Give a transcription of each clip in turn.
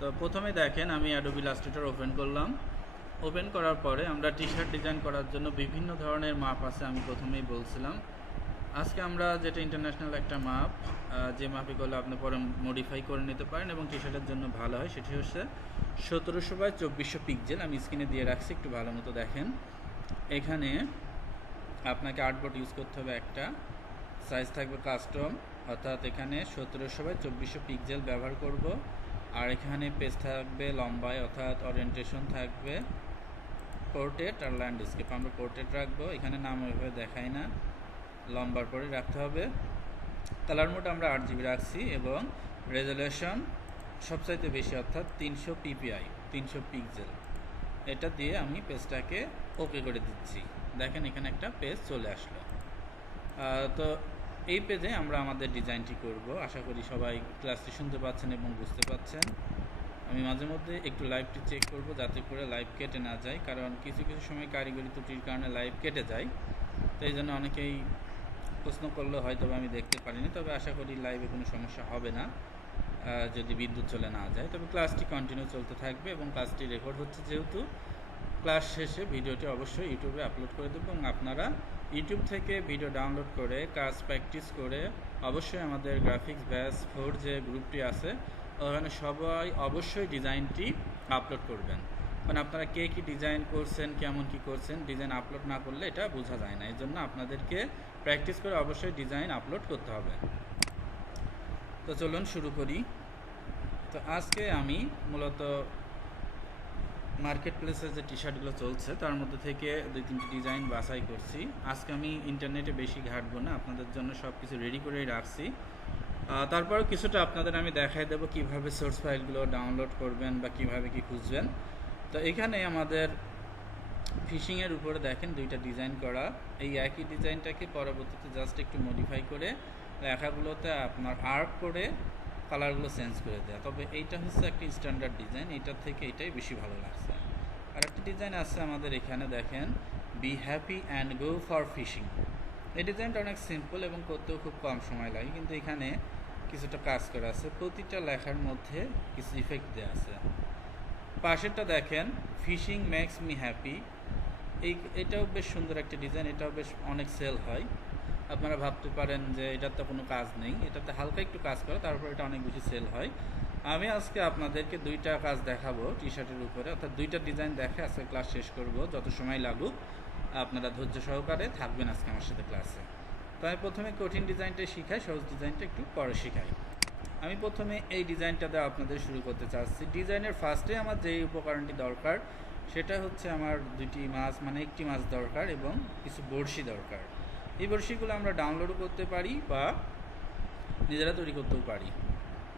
তো প্রথমে দেখেন আমি অ্যাডোবি ইলাস্ট্রেটর ওপেন করলাম। ওপেন করার পরে আমরা টি শার্ট ডিজাইন করার জন্য বিভিন্ন ধরনের মাপ আছে, আমি প্রথমেই বলছিলাম। আজকে আমরা যেটা ইন্টারন্যাশনাল একটা মাপ, যে মাপে করলে আপনি পরে মডিফাই করে নিতে পারেন এবং টি শার্টের জন্য ভালো হয়, সেটি হচ্ছে 1700x2400 পিক্সেল। আমি স্ক্রিনে দিয়ে রাখছি, একটু ভালো মতো দেখেন। এখানে আপনাকে আর্টবোর্ড ইউজ করতে হবে একটা, সাইজ থাকবে কাস্টম, অর্থাৎ এখানে 1700x2400 পিক্সেল ব্যবহার করব। আর এখানে পেজ থাকবে লম্বায়, অর্থাৎ ওরিয়েন্টেশন থাকবে পোর্ট্রেট আর ল্যান্ডস্কেপ। আমরা পোর্ট্রেট রাখবো, এখানে নাম ওইভাবে দেখাই না, লম্বার পরে রাখতে হবে। কালার মোড আমরা 8GB রাখছি এবং রেজলিউশন সবচাইতে বেশি, অর্থাৎ 300 ppi, 300 পিক্সেল। এটা দিয়ে আমি পেজটাকে ওকে করে দিচ্ছি। দেখেন এখানে একটা পেজ চলে আসলো। তো এই পেজে আমরা আমাদের ডিজাইনটি করব। আশা করি সবাই ক্লাসটি শুনতে পাচ্ছেন এবং বুঝতে পাচ্ছেন। আমি মাঝে মধ্যে একটু লাইভটি চেক করব যাতে করে লাইভ কেটে না যায়, কারণ কিছু কিছু সময় কারিগরি ত্রুটির কারণে লাইভ কেটে যায়। তো এই জন্য অনেকেই প্রশ্ন করলে হয়তো আমি দেখতে পারিনি, তবে আশা করি লাইভে কোনো সমস্যা হবে না যদি বিদ্যুৎ চলে না যায়। তবে ক্লাসটি কন্টিনিউ চলতে থাকবে এবং ক্লাসটি রেকর্ড হচ্ছে, যেহেতু ক্লাস শেষে ভিডিওটি অবশ্যই ইউটিউবে আপলোড করে দেবো এবং আপনারা ইউটিউব থেকে ভিডিও ডাউনলোড করে কাজ প্র্যাকটিস করে অবশ্যই আমাদের গ্রাফিক্স ব্যাচ 4 যে গ্রুপটি আছে ওখানে সবাই অবশ্যই ডিজাইনটি আপলোড করবেন। কারণ আপনারা কে কী ডিজাইন করছেন, কেমন কি করছেন, ডিজাইন আপলোড না করলে এটা বোঝা যায় না। এই জন্য আপনাদেরকে প্র্যাকটিস করে অবশ্যই ডিজাইন আপলোড করতে হবে। তো চলুন শুরু করি। তো আজকে আমি মূলত মার্কেট প্লেসে যে টি শার্টগুলো চলছে তার মধ্যে থেকে 2-3টি ডিজাইন বাছাই করছি। আজকে আমি ইন্টারনেটে বেশি ঘাঁটবো না, আপনাদের জন্য সব কিছু রেডি করেই রাখছি। তারপর কিছুটা আপনাদের আমি দেখাই দেবো কীভাবে সোর্স ফাইলগুলো ডাউনলোড করবেন বা কিভাবে কি খুঁজবেন। তো এখানে আমাদের ফিশিংয়ের উপরে দেখেন 2টা ডিজাইন করা। এই একই ডিজাইনটাকে পরবর্তীতে জাস্ট একটু মডিফাই করে লেখাগুলোতে আপনার আর্ট করে কালারগুলো চেঞ্জ করে দেওয়া। তবে এইটা হচ্ছে একটা স্ট্যান্ডার্ড ডিজাইন, এইটার থেকে এটাই বেশি ভালো লাগছে। আর একটা ডিজাইন আছে আমাদের এখানে দেখেন, be happy and go for fishing. এই ডিজাইনটা অনেক সিম্পল এবং করতেও খুব কম সময় লাগে, কিন্তু এখানে কিছুটা কাজ করা আছে, প্রতিটা লেখার মধ্যে কিছু ইফেক্ট দেওয়া আছে। পাশেরটা দেখেন, ফিশিং মেক্স মি হ্যাপি। এটাও বেশ সুন্দর একটা ডিজাইন, এটাও বেশ অনেক সেল হয়। আপনারা ভাবতে পারেন যে এটাতে কোনো কাজ নেই, এটাতে হালকা একটু কাজ করে, তারপর এটা অনেক বেশি সেল হয়। আমি আজকে আপনাদেরকে 2টা কাজ দেখাবো টি শার্টের উপরে, অর্থাৎ 2টা ডিজাইন দেখে আজকে ক্লাস শেষ করব। যত সময় লাগুক আপনারা ধৈর্য সহকারে থাকবেন আজকে আমার সাথে ক্লাসে। তো আমি প্রথমে কঠিন ডিজাইনটা শিখাই, সহজ ডিজাইনটা একটু পরে শিখাই। আমি প্রথমে এই ডিজাইনটা দিয়ে আপনাদের শুরু করতে চাচ্ছি। ডিজাইনের ফার্স্টে আমার যেই উপকরণটি দরকার সেটা হচ্ছে আমার 2টি মাছ, মানে একটি মাছ দরকার এবং কিছু বড়শি দরকার। এই বড়শিগুলো আমরা ডাউনলোডও করতে পারি বা নিজেরা তৈরি করতেও পারি।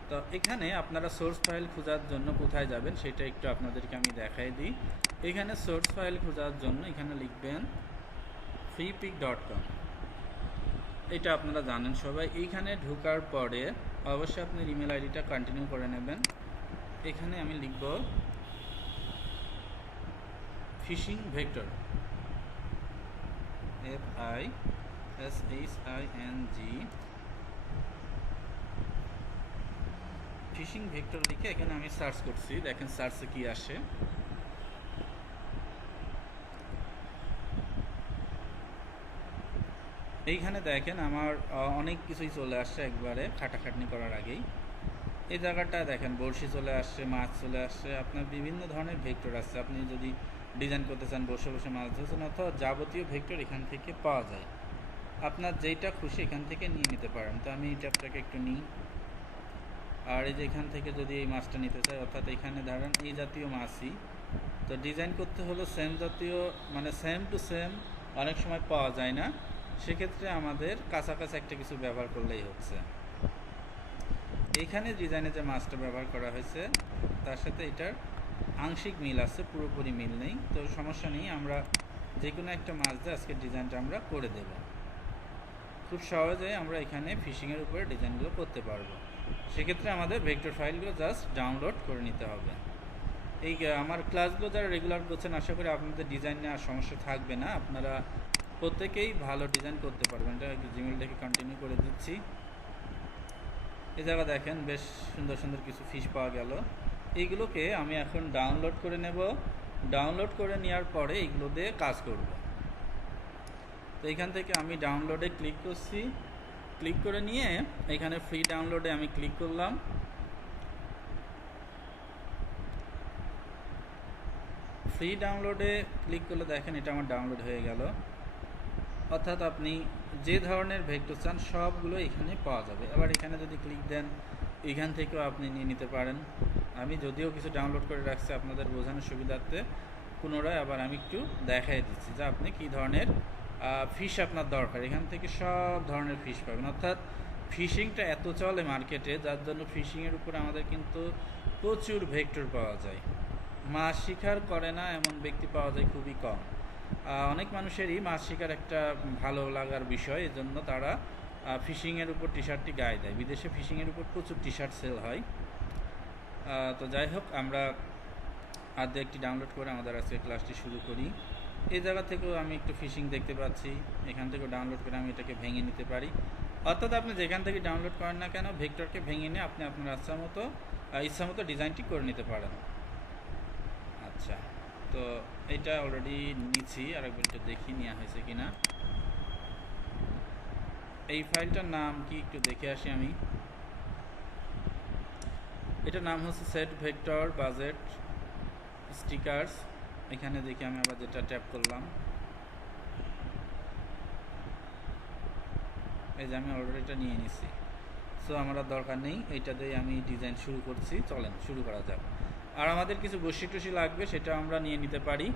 তো এখানে আপনারা সোর্স ফাইল খোঁজার জন্য কোথায় যাবেন সেটা একটু আপনাদেরকে আমি দেখাই দিই। এখানে সোর্স ফাইল খোঁজার জন্য এখানে লিখবেন freepik.com। এটা আপনারা জানেন সবাই। এইখানে ঢোকার পরে অবশ্যই আপনার ইমেল আইডিটা কন্টিনিউ করে নেবেন। এখানে আমি লিখব fishing vector, FISHING, fishing vector লিখে এখানে আমি সার্চ করছি। দেখেন সার্চে কি আসে। এইখানে দেখেন আমার অনেক কিছুই চলে আসছে একবারে খাটাখাটনি করার আগেই। এই জায়গাটা দেখেন বড়শি চলে আসছে, মাছ চলে আসছে, আপনার বিভিন্ন ধরনের ভেক্টর আছে। আপনি যদি ডিজাইন করতে চান বসে বসে মাছ ধরছেন, অথবা যাবতীয় ভেক্টর এখান থেকে পাওয়া যায়। আপনার যেইটা খুশি এখান থেকে নিয়ে নিতে পারেন। তো আমি এই ট্যাবটাকে একটু নিই। আর এই যে এখান থেকে যদি এই মাছটা নিতে চাই, অর্থাৎ এখানে ধরেন এই জাতীয় মাছই, তো ডিজাইন করতে হলো সেম জাতীয়, মানে সেম টু সেম অনেক সময় পাওয়া যায় না, সেক্ষেত্রে আমাদের কাছাকাছি একটা কিছু ব্যবহার করলেই হচ্ছে। এইখানে ডিজাইনে যে মাছটা ব্যবহার করা হয়েছে তার সাথে এটার আংশিক মিল আছে, পুরোপুরি মিল নেই। তো সমস্যা নেই, আমরা যে কোনো একটা মাছ দিয়ে আজকে ডিজাইনটা আমরা করে দেব। খুব সহজেই আমরা এখানে ফিশিংয়ের উপরে ডিজাইনগুলো করতে পারবো। সেক্ষেত্রে আমাদের ভেক্টর ফাইলগুলো জাস্ট ডাউনলোড করে নিতে হবে। এই আমার ক্লাসগুলো যারা রেগুলার করছেন আশা করি আপনাদের ডিজাইন নেওয়ার সমস্যা থাকবে না, আপনারা প্রত্যেকেই ভালো ডিজাইন করতে পারবেন। এটা জিমেলটাকে কন্টিনিউ করে দিচ্ছি। এই জায়গা দেখেন বেশ সুন্দর সুন্দর কিছু ফিশ পাওয়া গেল। এইগুলোকে আমি এখন ডাউনলোড করে নেব। ডাউনলোড করে নেওয়ার পরে এইগুলো দিয়ে কাজ করব। তো এখান থেকে আমি ডাউনলোডে ক্লিক করছি, ক্লিক করে নিয়ে এখানে ফ্রি ডাউনলোডে আমি ক্লিক করলাম। ফ্রি ডাউনলোডে ক্লিক করলে দেখেন এটা আমার ডাউনলোড হয়ে গেল। অর্থাৎ আপনি যে ধরনের ভেক্টর চান সবগুলো এখানে পাওয়া যাবে। আবার এখানে যদি ক্লিক দেন এখান থেকেও আপনি নিয়ে নিতে পারেন। আমি যদিও কিছু ডাউনলোড করে রাখছি আপনাদের বোঝানোর সুবিধার্থে, পুনরায় আবার আমি একটু দেখাই দিচ্ছি যে আপনি কী ধরনের ফিশ আপনার দরকার। এখান থেকে সব ধরনের ফিশ পাবেন। অর্থাৎ ফিশিংটা এত চলে মার্কেটে, যার জন্য ফিশিংয়ের উপরে আমাদের কিন্তু প্রচুর ভেক্টর পাওয়া যায়। মাছ শিকার করে না এমন ব্যক্তি পাওয়া যায় খুবই কম। অনেক মানুষেরই মাছ শিকার একটা ভালো লাগার বিষয়, এজন্য তারা ফিশিংয়ের উপর টি শার্টটি গায়ে দেয়। বিদেশে ফিশিংয়ের উপর প্রচুর টি শার্ট সেল হয়। তো যাই হোক, আমরা আর একটি ডাউনলোড করে আমাদের আজকে ক্লাসটি শুরু করি। এই জায়গা থেকেও আমি একটু ফিশিং দেখতে পাচ্ছি, এখান থেকেও ডাউনলোড করে আমি এটাকে ভেঙে নিতে পারি। অর্থাৎ আপনি যেখান থেকে ডাউনলোড করেন না কেন ভেক্টরকে ভেঙে নিয়ে আপনি আপনার ইচ্ছা মতো ডিজাইনটি করে নিতে পারেন। আচ্ছা, তো এটা অলরেডি নিচ্ছি, আরেকবার একটু দেখি নেওয়া হয়েছে কিনা। এই ফাইলটার নাম কি একটু দেখে আসি আমি। এটার নাম হচ্ছে সেট ভেক্টর বাজেট স্টিকার্স। এখানে দেখি আমি আবার যেটা ট্যাপ করলাম, এই যে আমি অলরেডি এটা নিয়ে নিছি। সো আমার আর দরকার নেই, এইটা দিয়ে আমি ডিজাইন শুরু করছি। চলেন শুরু করা যাক। আর আমাদের কিছু বসি টসি লাগবে, সেটা আমরা নিয়ে নিতে পারি।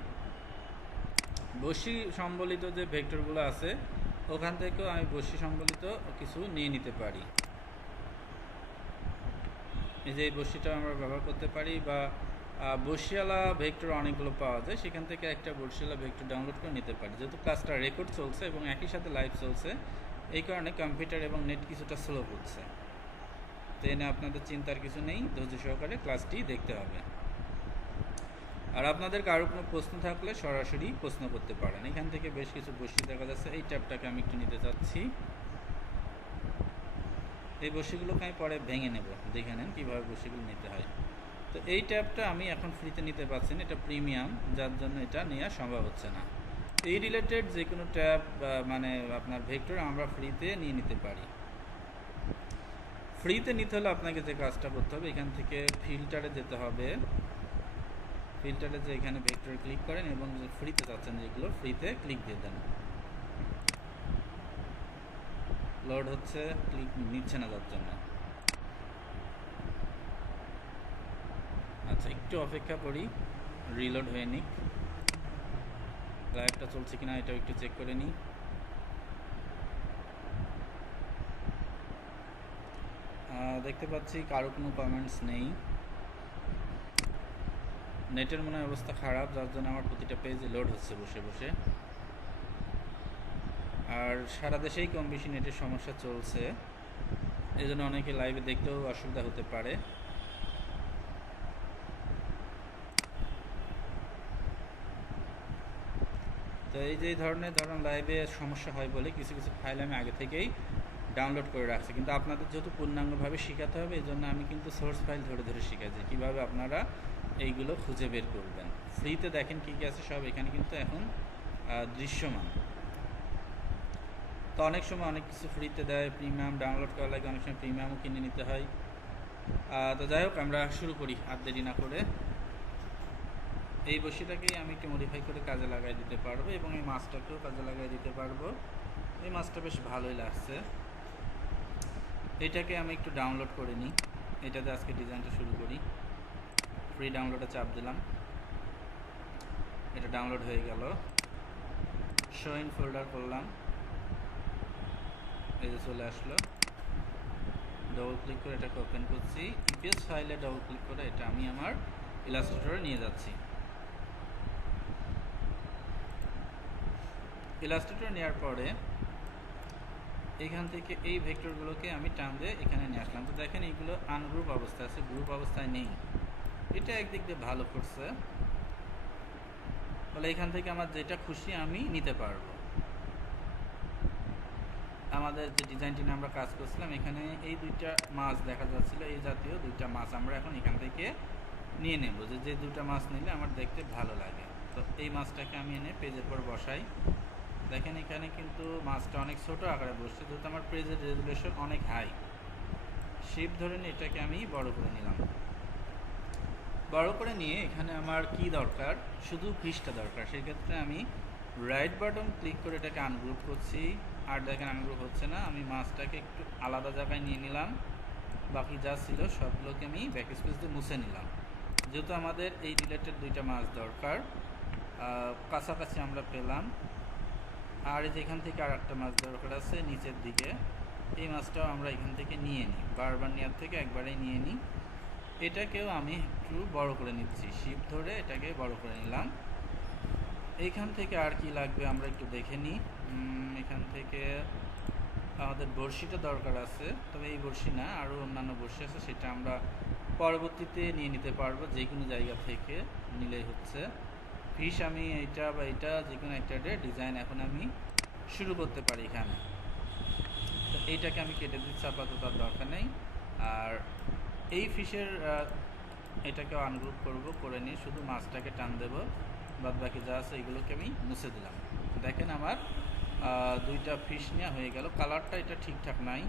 বসি সম্বলিত যে ভেক্টরগুলো আছে ওখান থেকেও আমি বসি সম্বলিত কিছু নিয়ে নিতে পারি। এই যে এই বসিটা আমরা ব্যবহার করতে পারি, বা বসিওয়ালা ভেক্টর অনেকগুলো পাওয়া যায়, সেখান থেকে একটা বসিওয়ালা ভেক্টর ডাউনলোড করে নিতে পারি। যেহেতু ক্লাসটা রেকর্ড চলছে এবং একই সাথে লাইভ চলছে, এই কারণে কম্পিউটার এবং নেট কিছুটা স্লো হচ্ছে। তো এনে আপনাদের চিন্তার কিছু নেই, ধৈর্য সহকারে ক্লাসটি দেখতে হবে। আর আপনাদের কারো কোনো প্রশ্ন থাকলে সরাসরি প্রশ্ন করতে পারেন। এখান থেকে বেশ কিছু বসি দেখা যাচ্ছে। এই ট্যাবটাকে আমি একটু নিতে চাচ্ছি। এই বসিগুলোকে আমি পরে ভেঙে নেব, দেখে নেন কীভাবে বসিগুলো নিতে হয়। তো এই ট্যাবটা আমি এখন ফ্রিতে নিতে পারছি না, এটা প্রিমিয়াম, যার জন্য এটা নেওয়া সম্ভব হচ্ছে না। এই রিলেটেড যে কোনো ট্যাব মানে আপনার ভেক্টর আমরা ফ্রিতে নিয়ে নিতে পারি। ফ্রিতে নিতে হলে আপনাকে যে কাজটা করতে হবে, এখান থেকে ফিল্টারে যেতে হবে। ফিল্টারে যে এখানে ভেক্টর ক্লিক করেন এবং যে ফ্রিতে চাচ্ছেন যেগুলো ফ্রিতে ক্লিক দিয়ে দেন। লোড হচ্ছে, ক্লিক নিচ্ছে না যার জন্য। আচ্ছা, একটু অপেক্ষা করি, রিলোড হয়ে নিক। লাইভটা চলছে কিনা এটাও একটু চেক করে নিই। দেখতে পাচ্ছি কারো কোনো কমেন্টস নেই। নেটের মনে হয় অবস্থা খারাপ, যার জন্য আমার প্রতিটা পেজে লোড হচ্ছে বসে বসে। আর সারা দেশেই কম বেশি নেটের সমস্যা চলছে, এই জন্য অনেকে লাইভে দেখতেও অসুবিধা হতে পারে। তো এই যে ধরনের লাইভে সমস্যা হয় বলে কিছু কিছু ফাইল আমি আগে থেকেই ডাউনলোড করে রাখছি। কিন্তু আপনাদের যেহেতু পূর্ণাঙ্গভাবে শেখাতে হবে, এই জন্য আমি কিন্তু সোর্স ফাইল ধরে ধরে শেখাচ্ছি কীভাবে আপনারা এইগুলো খুঁজে বের করবেন। ফ্রিতে দেখেন কী কী আছে সব এখানে কিন্তু এখন দৃশ্যমান। তো অনেক সময় অনেক কিছু ফ্রিতে দেয়, প্রিমিয়াম ডাউনলোড করা লাগে, অনেক সময় প্রিমিয়ামও কিনে নিতে হয়। তো যাই হোক, আমরা শুরু করি আর দেরি না করে। এই বসিটাকেই আমি একটু মডিফাই করে কাজে লাগাই দিতে পারবো এবং এই মাছটাকেও কাজে লাগাই দিতে পারবো। এই মাছটা বেশ ভালোই লাগছে। এটাকে আমি একটু ডাউনলোড করে নিই, এটাতে আজকে ডিজাইনটা শুরু করি। ফ্রি ডাউনলোডে চাপ দিলাম, এটা ডাউনলোড হয়ে গেল। শো ইন ফোল্ডার করলাম, এই যে চলে আসলো। ডবল ক্লিক করে এটাকে ওপেন করছি। ইপিএস ফাইলে ডবল ক্লিক করে এটা আমি আমার ইলাস্ট্রেটরে নিয়ে যাচ্ছি। ইলাস্ট্রেটর নেওয়ার পরে এখান থেকে এই ভেক্টরগুলোকে আমি টান দিয়ে এখানে নিয়ে আসলাম। তো দেখেন এইগুলো আনগ্রুপ অবস্থায় আছে, গ্রুপ অবস্থায় নেই। এটা একদিক দিয়ে ভালো করছে, বলে এখান থেকে আমার যেটা খুশি আমি নিতে পারবো। আমাদের যে ডিজাইনটি নিয়ে আমরা কাজ করছিলাম, এখানে এই দুইটা মাছ দেখা যাচ্ছিল, এই জাতীয় দুইটা মাছ আমরা এখন এখান থেকে নিয়ে নেব, যে দুটো মাছ নিলে আমার দেখতে ভালো লাগে। তো এই মাছটাকে আমি এনে পেজের পর বসাই। দেখেন এখানে কিন্তু মাছটা অনেক ছোট আকারে বসছে, যেহেতু আমার পেজের রেজুলেশন অনেক হাই। শিপ ধরে নিয়ে এটাকে আমি বড় করে নিলাম। বড় করে নিয়ে এখানে আমার কি দরকার, শুধু ফিশটা দরকার। সেক্ষেত্রে আমি রাইট বাটন ক্লিক করে এটাকে আনগ্রুপ করছি। আর দেখেন আনগ্রুপ হচ্ছে না, আমি মাছটাকে একটু আলাদা জায়গায় নিয়ে নিলাম। বাকি যা ছিল সবগুলোকে আমি ব্যাক স্পেস দিয়ে মুছে নিলাম, যেহেতু আমাদের এই রিলেটেড দুইটা মাছ দরকার। কাছাকাছি আমরা পেলাম। আর এই যে এখান থেকে আর একটা মাছ দরকার আছে নিচের দিকে, এই মাছটাও আমরা এখান থেকে নিয়ে নিই, বারবার নেওয়ার থেকে একবারেই নিয়ে নিই। এটাকেও আমি একটু বড় করে নিচ্ছি, শিপ ধরে এটাকে বড় করে নিলাম। এইখান থেকে আর কি লাগবে আমরা একটু দেখে নিই। এখান থেকে আমাদের বড়শিটা দরকার আছে, তবে এই বড়শি না, আরও অন্যান্য বড়শি আছে, সেটা আমরা পরবর্তীতে নিয়ে নিতে পারবো, যে কোনো জায়গা থেকে নিলেই হচ্ছে। ফিশ আমি এইটা বা এটা যে কোনো একটা ডিজাইন এখন আমি শুরু করতে পারি এখানে। তো এইটাকে আমি কেটে দিচ্ছি, আপাতত তার দরকার নেই। আর এই ফিশের এটাকেও আনগ্রুপ করব, করে নিয়ে শুধু মাছটাকে টান দেবো, বাদ বাকি যা আছে এগুলোকে আমি মুছে দিলাম। দেখেন আমার দুইটা ফিশ নেওয়া হয়ে গেল। কালারটা এটা ঠিকঠাক নাই,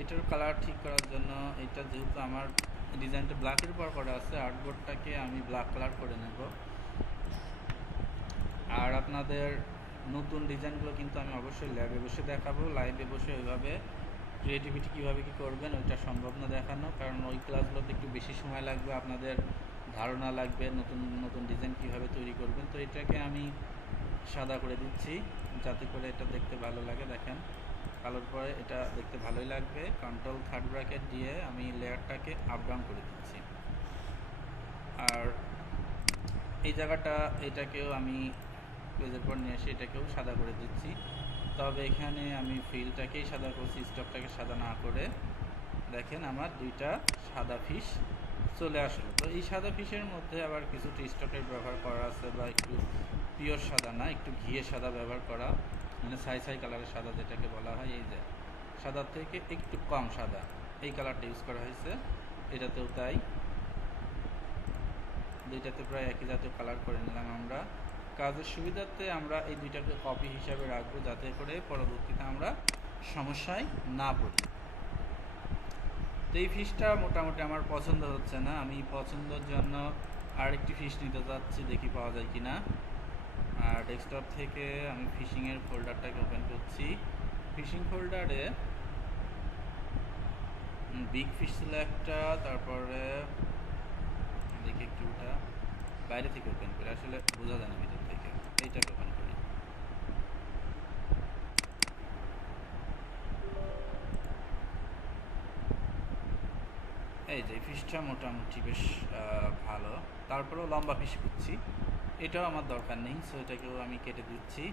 এটার কালার ঠিক করার জন্য এটা যেহেতু আমার ডিজাইনটা ব্ল্যাকের উপর করা আছে, আর্টবোর্ডটাকে আমি ব্ল্যাক কালার করে নেব। আর আপনাদের নতুন ডিজাইনগুলো কিন্তু আমি অবশ্যই ল্যাবে বসে দেখাবো, লাইভে বসে ওইভাবে ক্রিয়েটিভিটি কীভাবে কী করবেন ওইটা সম্ভব না দেখানো, কারণ ওই ক্লাসগুলোতে একটু বেশি সময় লাগবে, আপনাদের ধারণা লাগবে নতুন নতুন ডিজাইন কীভাবে তৈরি করবেন। তো এটাকে আমি সাদা করে দিচ্ছি যাতে করে এটা দেখতে ভালো লাগে। দেখেন কালোর পরে এটা দেখতে ভালোই লাগবে। কন্ট্রোল থার্ড ব্র্যাকেট দিয়ে আমি লেয়ারটাকে আপ ডাউন করে দিচ্ছি। আর এই জায়গাটা এটাকেও আমি পেজের পর নিয়ে এসে এটাকেও সাদা করে দিচ্ছি, তবে এখানে আমি ফিলটাকেই সাদা করছি, স্টকটাকে সাদা না করে। দেখেন আমার দুইটা সাদা ফিশ চলে আসলো। তো এই সাদা ফিশের মধ্যে আবার কিছু স্টকের ব্যবহার করা আছে, বা একটু পিওর সাদা না, একটু ঘিয়ে সাদা ব্যবহার করা, মানে ছাই কালারের সাদা যেটাকে বলা হয়। এই যে সাদার থেকে একটু কম সাদা, এই কালারটা ইউজ করা হয়েছে। এটাতেও তাই, দুইটাতে প্রায় একই জাতীয় কালার করে নিলাম আমরা। কাজের সুবিধার্থে আমরা এই দুইটাকে কপি হিসাবে রাখবো, যাতে করে পরবর্তীতে আমরা সমস্যায় না পড়ি। তো এই ফিশটা মোটামুটি আমার পছন্দ হচ্ছে না, আমি পছন্দের জন্য আরেকটি ফিশ নিতে চাচ্ছি, দেখি পাওয়া যায় কি না। আর ডেস্কটপ থেকে আমি ফিশিংয়ের ফোল্ডারটাকে ওপেন করছি। ফিশিং ফোল্ডারে বিগ ফিশ ছিল একটা, তারপরে দেখি একটু ওটা বাইরে থেকে ওপেন করি, আসলে বোঝা যায় না ভিতর থেকে। এইটাকে ওপেন করি। এই যে ফিশটা মোটামুটি বেশ ভালো, তারপরেও লম্বা ফিশ খুঁজছি, এটাও আমার দরকার নেই, সো এটাকেও আমি কেটে দিচ্ছি।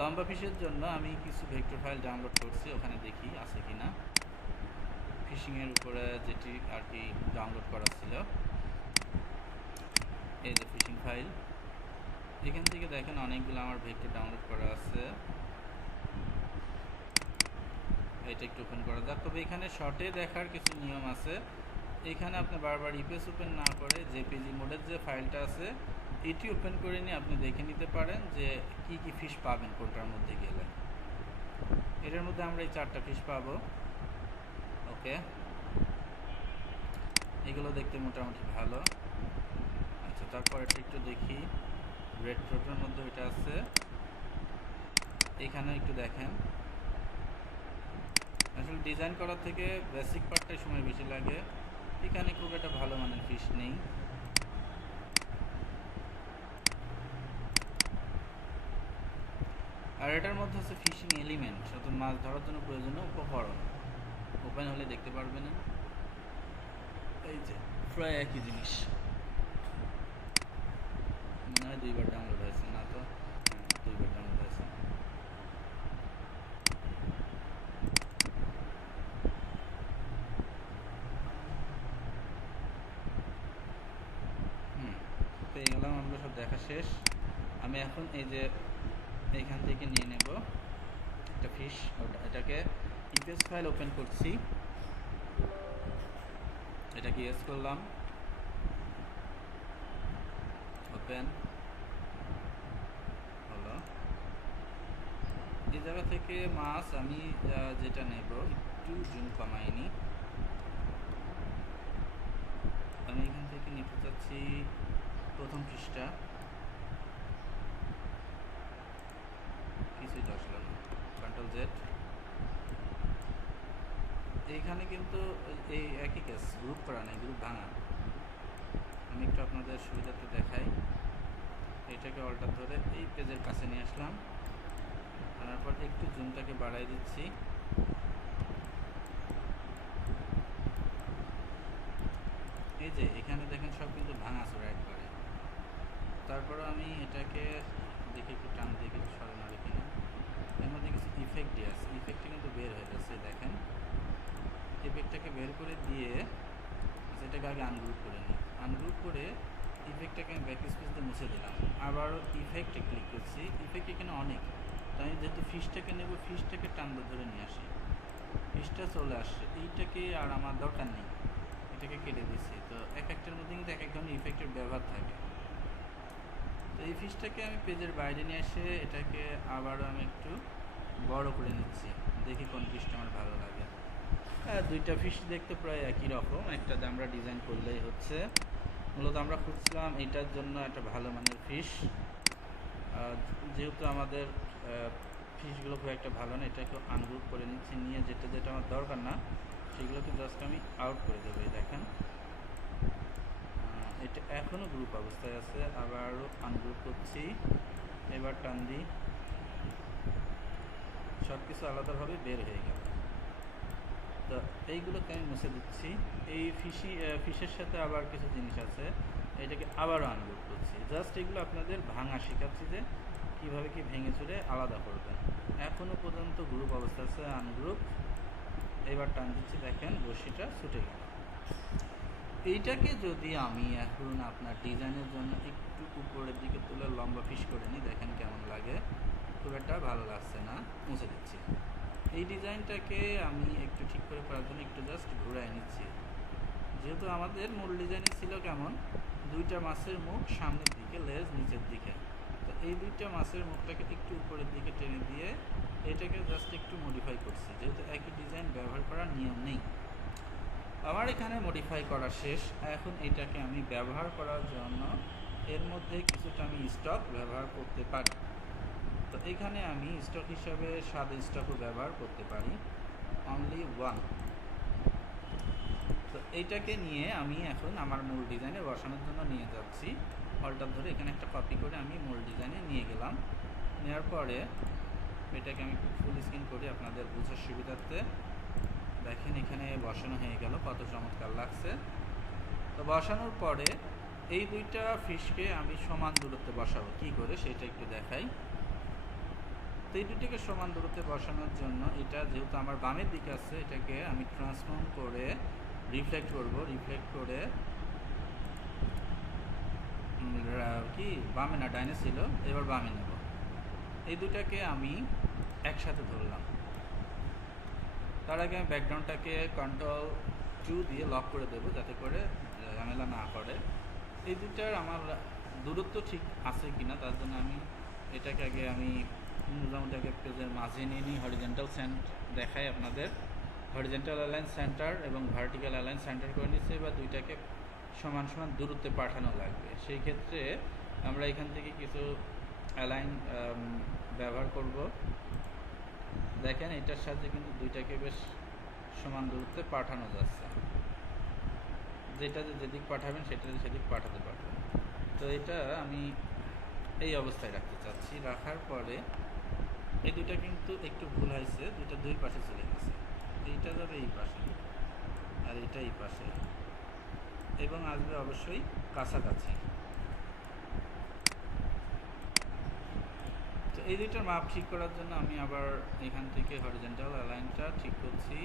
লম্বা ফিশের জন্য আমি কিছু ভেক্টর ফাইল ডাউনলোড করছি, ওখানে দেখি আছে কি না। ফিশিংয়ের উপরে যেটি আর কি ডাউনলোড করা ছিল, এই যে ফিশিং ফাইল, এখান থেকে দেখেন অনেকগুলো আমার ভেক্টর ডাউনলোড করা আছে। এটা একটু ওপেন করা যাক। তবে এখানে শর্টে দেখার কিছু নিয়ম আছে, এখানে আপনি বারবার ইপিএস ওপেন না করে জেপিজি মোডের যে ফাইলটা আছে এটি ওপেন করে নিয়ে আপনি দেখে নিতে পারেন যে কি কি ফিশ পাবেন কোনটার মধ্যে গেলে। এটার মধ্যে আমরা এই 4টা ফিশ পাবো। ওকে, এগুলো দেখতে মোটামুটি ভালো। আচ্ছা, তারপর এটা একটু দেখি, রেড ফ্লোটের মধ্যে ওইটা আছে, এখানে একটু দেখেন। আসলে ডিজাইন করার থেকে বেসিক পার্টটাই সময় বেশি লাগে, এখানে খুব একটা ভালো মানের ফিশ নেই। আর এটার মধ্যে আছে ফিশিং এলিমেন্ট, অর্থাৎ মাছ ধরার জন্য প্রয়োজনীয় উপকরণ, ওপেন হলে দেখতে পারবেন। এই যে প্রায় একই জিনিস, মনে হয় 2বার ডাউনলোড হয়েছে, না তো 2বার ডাউনলোড হয়েছে। তো এইগুলো আমরা সব দেখা শেষ। আমি এখন এই যে এইখান থেকে নিয়ে নেব একটা ফিশ, এটাকে ইপিএস ফাইল ওপেন করছি, এটাকে ইয়েস করলাম। ওপেন হলো। এই জায়গা থেকে মাছ আমি যেটা নেব, একটু জুম কমাইনি, আমি এখান থেকে নিতে চাচ্ছি প্রথম পৃষ্ঠা, কিছুই তো আসলো না, কন্ট্রোল জেড। এইখানে কিন্তু এই একই কেস, গ্রুপ করা নেই, গ্রুপ ভাঙা। আমি একটু আপনাদের সুবিধাতে দেখাই। এটাকে অল্টার ধরে এই পেজের কাছে নিয়ে আসলাম, আনার পর একটু জুমটাকে বাড়াই দিচ্ছি। এই যে এখানে দেখেন সব কিন্তু ভাঙা চোরা একবারে। তারপরে আমি এটাকে দেখি একটু টান দিয়ে কিছু সরানো রেখে না, এর মধ্যে কিছু ইফেক্ট দিয়ে আছে, ইফেক্টটা কিন্তু বের হয়ে যাচ্ছে দেখেন। ইফেক্টটাকে বের করে দিয়ে সেটাকে আগে আনগ্রুপ করে নিই, আনগ্রুপ করে ইফেক্টটাকে আমি ব্যাক স্পেস দিয়ে মুছে দিলাম। আবারও ইফেক্টে ক্লিক করছি, ইফেক্ট এখানে অনেক, তাই আমি যেহেতু ফিশটাকে নেব, ফিশটাকে টান ধরে নিয়ে আসি, ফিশটা চলে আসছে। এইটাকে আর আমার দরকার নেই, এটাকে কেটে দিচ্ছি। তো এক একটার মধ্যে কিন্তু এক এক ধরনের ইফেক্টের ব্যবহার থাকে। তো এই ফিশটাকে আমি পেজের বাইরে নিয়ে এসে এটাকে আবারও আমি একটু বড় করে নিচ্ছি, দেখি কোন ফিশটা আমার ভালো লাগে। দুইটা ফিশ দেখতে প্রায় একই রকম, একটাতে আমরা ডিজাইন করলেই হচ্ছে। মূলত আমরা খুঁজছিলাম এটার জন্য একটা ভালো মানের ফিশ, যেহেতু আমাদের ফিশগুলো খুব একটা ভালো না, এটাকে আনগ্রুপ করে নিচ্ছি, নিয়ে যেটা যেটা আমার দরকার না সেগুলোকে জাস্ট আমি আউট করে দেবো। দেখেন এটা এখনও গ্রুপ অবস্থায় আছে, আবারও আনগ্রুপ করছি, এবার টান দিই, সব কিছু আলাদাভাবে বের হয়ে গেল। তো এইগুলোকে আমি মুছে দিচ্ছি। এই ফিশের সাথে আবার কিছু জিনিস আছে, এটাকে আবারও আনগ্রুপ করছি। জাস্ট এগুলো আপনাদের ভাঙা শেখাচ্ছি যে কীভাবে কি ভেঙে চুরে আলাদা করবেন। এখনও পর্যন্ত গ্রুপ অবস্থা আছে, আনগ্রুপ, এবার টান দিচ্ছি, দেখেন বড়শিটা ছুটে গেল। এইটাকে যদি আমি এখন আপনার ডিজাইনের জন্য একটু উপরের দিকে তুলে লম্বা ফিশ করে নিই, দেখেন কেমন লাগে, খুব একটা ভালো লাগছে না, মুছে দিচ্ছি। এই ডিজাইনটাকে আমি একটু ঠিক করে করার জন্য একটু জাস্ট ঘুরাই নিচ্ছি। যেহেতু আমাদের মূল ডিজাইনে ছিল কেমন, দুইটা মাছের মুখ সামনের দিকে, লেজ নিচের দিকে, তো এই দুইটা মাছের মুখটাকে একটু উপরের দিকে টেনে দিয়ে এটাকে জাস্ট একটু মডিফাই করছি, যেহেতু একই ডিজাইন ব্যবহার করার নিয়ম নেই। আমার এখানে মডিফাই করা শেষ। এখন এটাকে আমি ব্যবহার করার জন্য এর মধ্যে কিছুটা আমি স্টক ব্যবহার করতে পারি। তো এখানে আমি স্টক হিসাবে সাদা স্টকও ব্যবহার করতে পারি, অনলি 1। তো এইটাকে নিয়ে আমি এখন আমার মূল ডিজাইনে বসানোর জন্য নিয়ে যাচ্ছি। অল্টার ধরে এখানে একটা কপি করে আমি মূল ডিজাইনে নিয়ে গেলাম। নেওয়ার পরে এটাকে আমি ফুল স্ক্রিন করি আপনাদের বোঝার সুবিধার্থে। দেখেন এখানে বসানো হয়ে গেল, কত চমৎকার লাগছে। তো বসানোর পরে এই দুইটা ফিশকে আমি সমান দূরত্বে বসাবো, কী করে সেটা একটু দেখাই। তো এই দুটিকে সমান দূরত্বে বসানোর জন্য এটা যেহেতু আমার বামের দিকে আছে, এটাকে আমি ট্রান্সফর্ম করে রিফ্লেক্ট করব, রিফ্লেক্ট করে কি বামে না ডাইনে ছিল, এবার বামে নেব। এই দুটাকে আমি একসাথে ধরলাম। তার আগে আমি ব্যাকগ্রাউন্ডটাকে Ctrl+2 দিয়ে লক করে দেবো, যাতে করে ঝামেলা না করে। এই দুটার আমার দূরত্ব ঠিক আছে কিনা তার জন্য আমি এটাকে আগে মোটামুটি আগে পেজের মাঝে নিয়ে নিই, হরিজেন্টাল দেখাই আপনাদের। হরিজেন্টাল অ্যালাইন সেন্টার এবং ভার্টিক্যাল অ্যালাইন সেন্টার করে নিচ্ছে, বা দুইটাকে সমান সমান দূরত্বে পাঠানো লাগবে। সেই ক্ষেত্রে আমরা এখান থেকে কিছু অ্যালাইন ব্যবহার করব। দেখেন এটার সাথে কিন্তু দুইটাকে বেশ সমান দূরত্বে পাঠানো যাচ্ছে, যেটাতে যেদিক পাঠাবেন সেটাতে সেদিক পাঠাতে পারবেন। তো এটা আমি এই অবস্থায় রাখতে চাচ্ছি। রাখার পরে এই দুইটা কিন্তু একটু ভুল হয়েছে, দুইটা দুই পাশে চলে গেছে। এইটা যাবে এই পাশে আর এটা এই পাশে, এবং আসবে অবশ্যই কাছাকাছি। তো এই দুইটার মাপ ঠিক করার জন্য আমি আবার এখান থেকে হরিজেন্টাল অ্যালাইনটা ঠিক করছি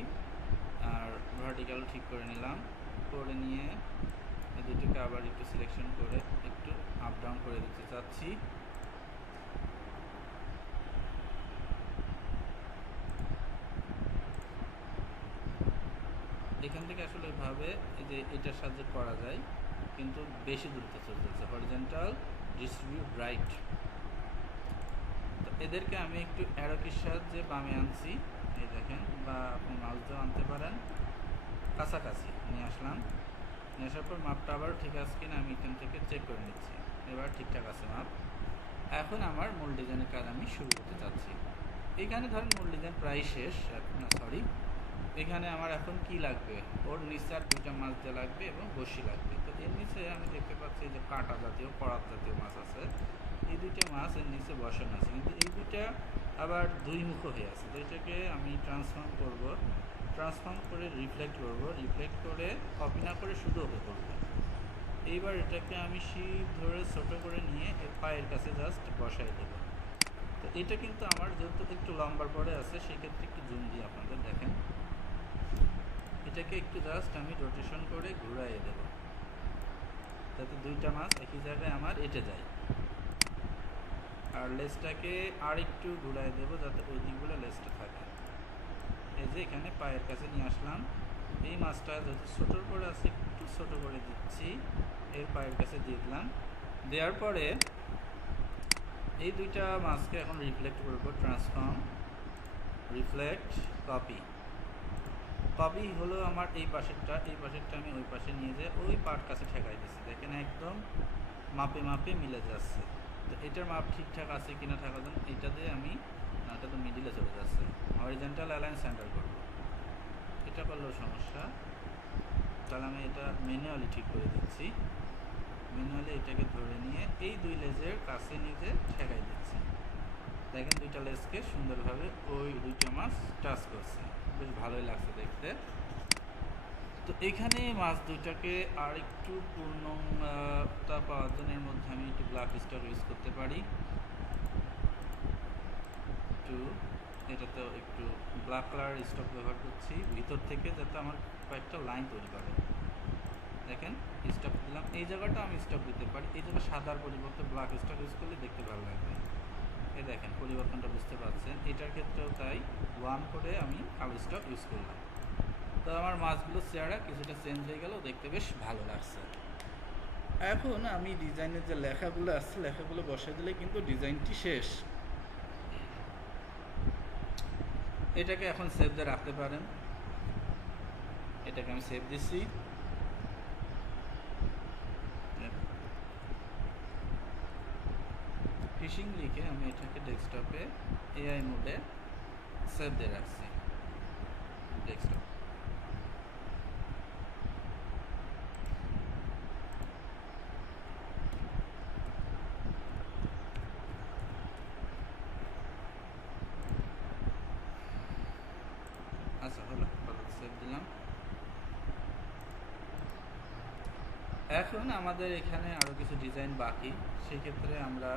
আর ভার্টিক্যাল ঠিক করে নিলাম। করে নিয়ে এই দুটোকে আবার একটু সিলেকশন করে একটু আপ ডাউন করে দিতে চাচ্ছি। এখান থেকে আসলে এভাবে এই যে এটার সাহায্যে করা যায়, কিন্তু বেশি দূরত্ব চলে যাচ্ছে। Horizontal distribute right. তো এদেরকে আমি একটু অ্যারোকের সাহায্যে বামে আনছি, এই দেখেন, বা আপনি মাউস দিয়েও আনতে পারেন। কাছাকাছি নিয়ে আসলাম, নিয়ে আসার পর মাপটা আবার ঠিক আছে কিনা আমি এখান থেকে চেক করে নিচ্ছি। এবার ঠিকঠাক আছে মাপ। এখন আমার মূল ডিজাইনের কাজ আমি শুরু করতে চাচ্ছি। এইখানে ধরেন মূল ডিজাইন প্রায় শেষ, না সরি, এখানে আমার এখন কি লাগবে, ওর নিচে আর দুইটা মাছ দিয়ে লাগবে এবং বসি লাগবে। তো এর নিচে আমি দেখতে পাচ্ছি যে কাঁটা জাতীয় করাত জাতীয় মাছ আছে, এই দুইটা মাছ এর নিচে বসানো আছে, কিন্তু এই দুইটা আবার দুই মুখ হয়ে আছে। তো এটাকে আমি ট্রান্সফর্ম করব, ট্রান্সফর্ম করে রিফ্লেক্ট করব, রিফ্লেক্ট করে কপি না করে শুধু ওকে করব। এইবার এটাকে আমি শীত ধরে ছোটো করে নিয়ে এর পায়ের কাছে জাস্ট বসাই দেব। তো এটা কিন্তু আমার যেহেতু একটু লম্বার পরে আছে, সেক্ষেত্রে একটু জুম দিয়ে আপনাদের দেখেন, এটাকে একটু জাস্ট আমি রোটেশন করে ঘুরাইয়ে দেব, যাতে দুইটা মাছ একই জায়গায় আমার এঁটে যায়। আর লেজটাকে আর একটু ঘুরাই দেব, যাতে ওই দিকগুলো লেজটা থাকে। এই যে এখানে পায়ের কাছে নিয়ে আসলাম, এই মাছটা যেহেতু ছোটোর পরে আছে একটু ছোটো করে দিচ্ছি, এর পায়ের কাছে দিয়ে দিলাম। দেওয়ার পরে এই দুইটা মাছকে এখন রিফ্লেক্ট করবো, ট্রান্সফর্ম, রিফ্লেক্ট, কপি। কপি হলো আমার এই পাশেরটা, এই পাশেরটা আমি ওই পাশে নিয়ে যেয়ে ওই পাট কাছে ঠেকাই দিচ্ছি, দেখেন একদম মাপে মাপে মিলে যাচ্ছে। তো এটার মাপ ঠিকঠাক আছে কিনা থাকার জন্য এটা দিয়ে আমি, এটা তো মিডিলে চলে যাচ্ছে, হরিজন্টাল অ্যালাইন সেন্টার করব। এটা করলেও সমস্যা, তাহলে আমি এটা ম্যানুয়ালি ঠিক করে দিচ্ছি। ম্যানুয়ালি এটাকে ধরে নিয়ে এই দুই লেজের কাছে নিয়ে যে ঠেকাই দিচ্ছি, দেখেন দুইটা লেজকে সুন্দরভাবে ওই দুইটা মাছ টাচ করছে, বেশ ভালোই লাগছে দেখতে। তো এখানে মাছ দুইটাকে আর একটু পূর্ণতা পাওয়ার জন্য এর মধ্যে আমি একটু ব্ল্যাক স্টক ইউজ করতে পারি। এটাতেও একটু ব্ল্যাক কালার স্টক ব্যবহার করছি ভিতর থেকে, যাতে আমার কয়েকটা লাইন তৈরি করে। দেখেন স্টক দিলাম, এই জায়গাটা আমি স্টক দিতে পারি, এই জায়গায় সাদার পরিবর্তে ব্ল্যাক স্টক ইউজ করলে দেখতে ভালো লাগবে। এই দেখেন পরিবর্তনটা বুঝতে পারছেন, এটার ক্ষেত্রেও তাই 1 করে আমি কালো স্টক ইউজ করলাম। তো আমার মাছগুলো চেহারা কিছুটা চেঞ্জ হয়ে গেল, দেখতে বেশ ভালো লাগছে। এখন আমি ডিজাইনের যে লেখাগুলো আছে, লেখাগুলো বসাই দিলে কিন্তু ডিজাইনটি শেষ। এটাকে এখন সেভ দিয়ে রাখতে পারেন, এটাকে আমি সেভ দিচ্ছি। ফিশিং লিখে আমি এটাকে ডেস্কটপে এআই মোডে সেভ দিয়ে রাখছি, ডেস্কটপ। আচ্ছা হলো, সেভ দিলাম। এখন আমাদের এখানে আরও কিছু ডিজাইন বাকি, সেক্ষেত্রে আমরা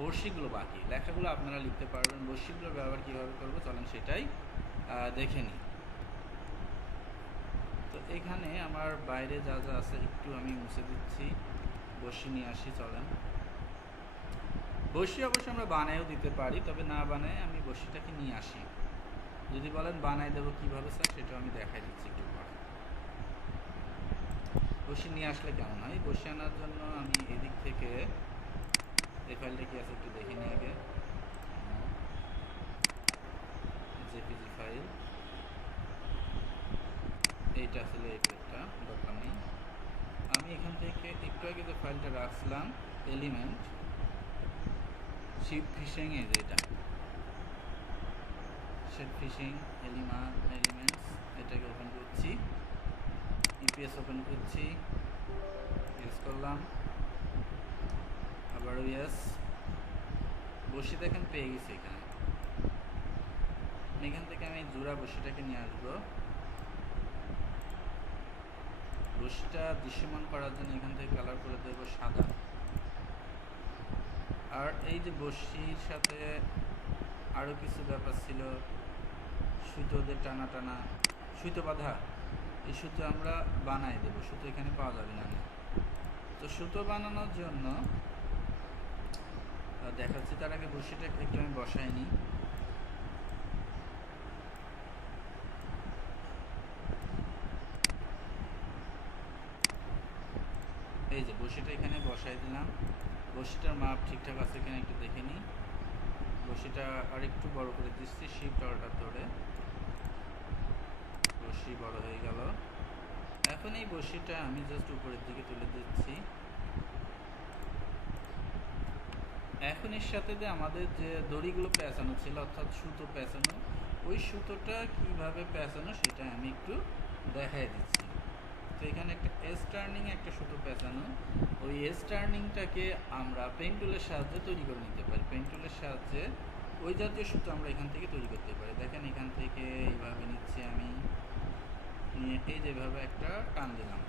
বর্ষিগুলো বাকি, লেখাগুলো আপনারা লিখতে পারবেন, বর্ষিগুলোর ব্যবহার কীভাবে করবো চলেন সেটাই দেখে নিই। তো এখানে আমার বাইরে যা যা আছে একটু আমি মুছে দিচ্ছি, বর্ষি নিয়ে আসি, চলেন। বর্ষি অবশ্যই আমরা বানায়ও দিতে পারি, তবে না বানায় আমি বর্ষিটাকে নিয়ে আসি। যদি বলেন বানাই দেবো কীভাবে স্যার, সেটাও আমি দেখাই দিচ্ছি একটু পরে। বর্ষি নিয়ে আসলে কেমন হয়? বর্ষি আনার জন্য আমি এদিক থেকে এই ফাইলটা কি আছে একটু দেখে নিই আগে। জেপিজি ফাইল, এইটা আসলে এটা দরকার নেই। আমি এখান থেকে একটু আগে যে ফাইলটা রাখছিলাম, এলিমেন্ট শিপ ফিশিং, এই যে এটা শিপ ফিশিং এলিমেন্টস, এটাকে ওপেন করছি, ইপিএস ওপেন করছি, ইউজ করলাম, আবারও ইয়েস। বসি দেখেন পেয়ে গেছি এখানে। এখান থেকে আমি জোড়া বসিটাকে নিয়ে আসবো, বসিটা দৃশ্যমান করার জন্য এখান থেকে কালার করে দেবো সাদা। আর এই যে বসির সাথে আরও কিছু ব্যাপার ছিল, সুতোদের টানা টানা, সুতো বাঁধা, এই সুতো আমরা বানাই দেবো, সুতো এখানে পাওয়া যাবে না। তো সুতো বানানোর জন্য দেখাচ্ছি, তার আগে বসিটা একটু আমি বসাই নিই। এই যে বসিটা এখানে বসাই দিলাম। বসিটার মাপ ঠিকঠাক আছে কিনা একটু দেখে নিই। বসিটা আরেকটু বড় করে দিচ্ছি, শিফট অর্ডার ধরে। বসি বড় হয়ে গেল। এখন এই বসিটা আমি জাস্ট উপরের দিকে তুলে দিচ্ছি। এখন এর সাথে যে আমাদের যে দড়িগুলো পেঁচানো ছিল, অর্থাৎ সুতো পেঁচানো, ওই সুতোটা কিভাবে পেঁচানো সেটা আমি একটু দেখাই দিচ্ছি। তো এখানে একটা এস টার্নিং একটা সুতো পেঁচানো, ওই এস টার্নিংটাকে আমরা পেন টুলের সাহায্যে তৈরি করে নিতে পারি। পেন টুলের সাহায্যে ওই জাতীয় সুতো আমরা এখান থেকে তৈরি করতে পারি। দেখেন এখান থেকে এইভাবে নিচ্ছি আমি, নিয়ে এই যেভাবে একটা টান দিলাম।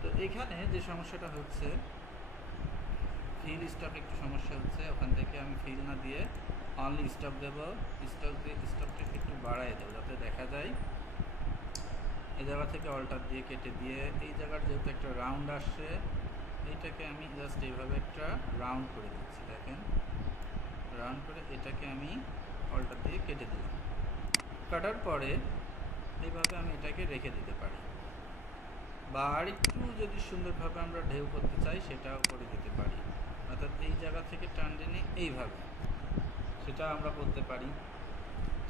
তো এখানে যে সমস্যাটা হচ্ছে, ফিল স্টপ একটু সমস্যা হচ্ছে। ওখান থেকে আমি ফিল না দিয়ে অনলি স্টপ দেবো। স্টপ দিয়ে স্টপটাকে একটু বাড়াই দেবো যাতে দেখা যায়। এই জায়গা থেকে অল্টার দিয়ে কেটে দিয়ে এই জায়গার যেহেতু একটা রাউন্ড আসছে, এইটাকে আমি জাস্ট এইভাবে একটা রাউন্ড করে দিচ্ছি। দেখেন রাউন্ড করে এটাকে আমি অল্টার দিয়ে কেটে দিলাম। কাটার পরে এইভাবে আমি এটাকে রেখে দিতে পারি, বা আরেকটু যদি সুন্দরভাবে আমরা ঢেউ করতে চাই সেটাও করে দিতে পারি। অর্থাৎ এই জায়গা থেকে টান টেনে এইভাবে সেটা আমরা করতে পারি।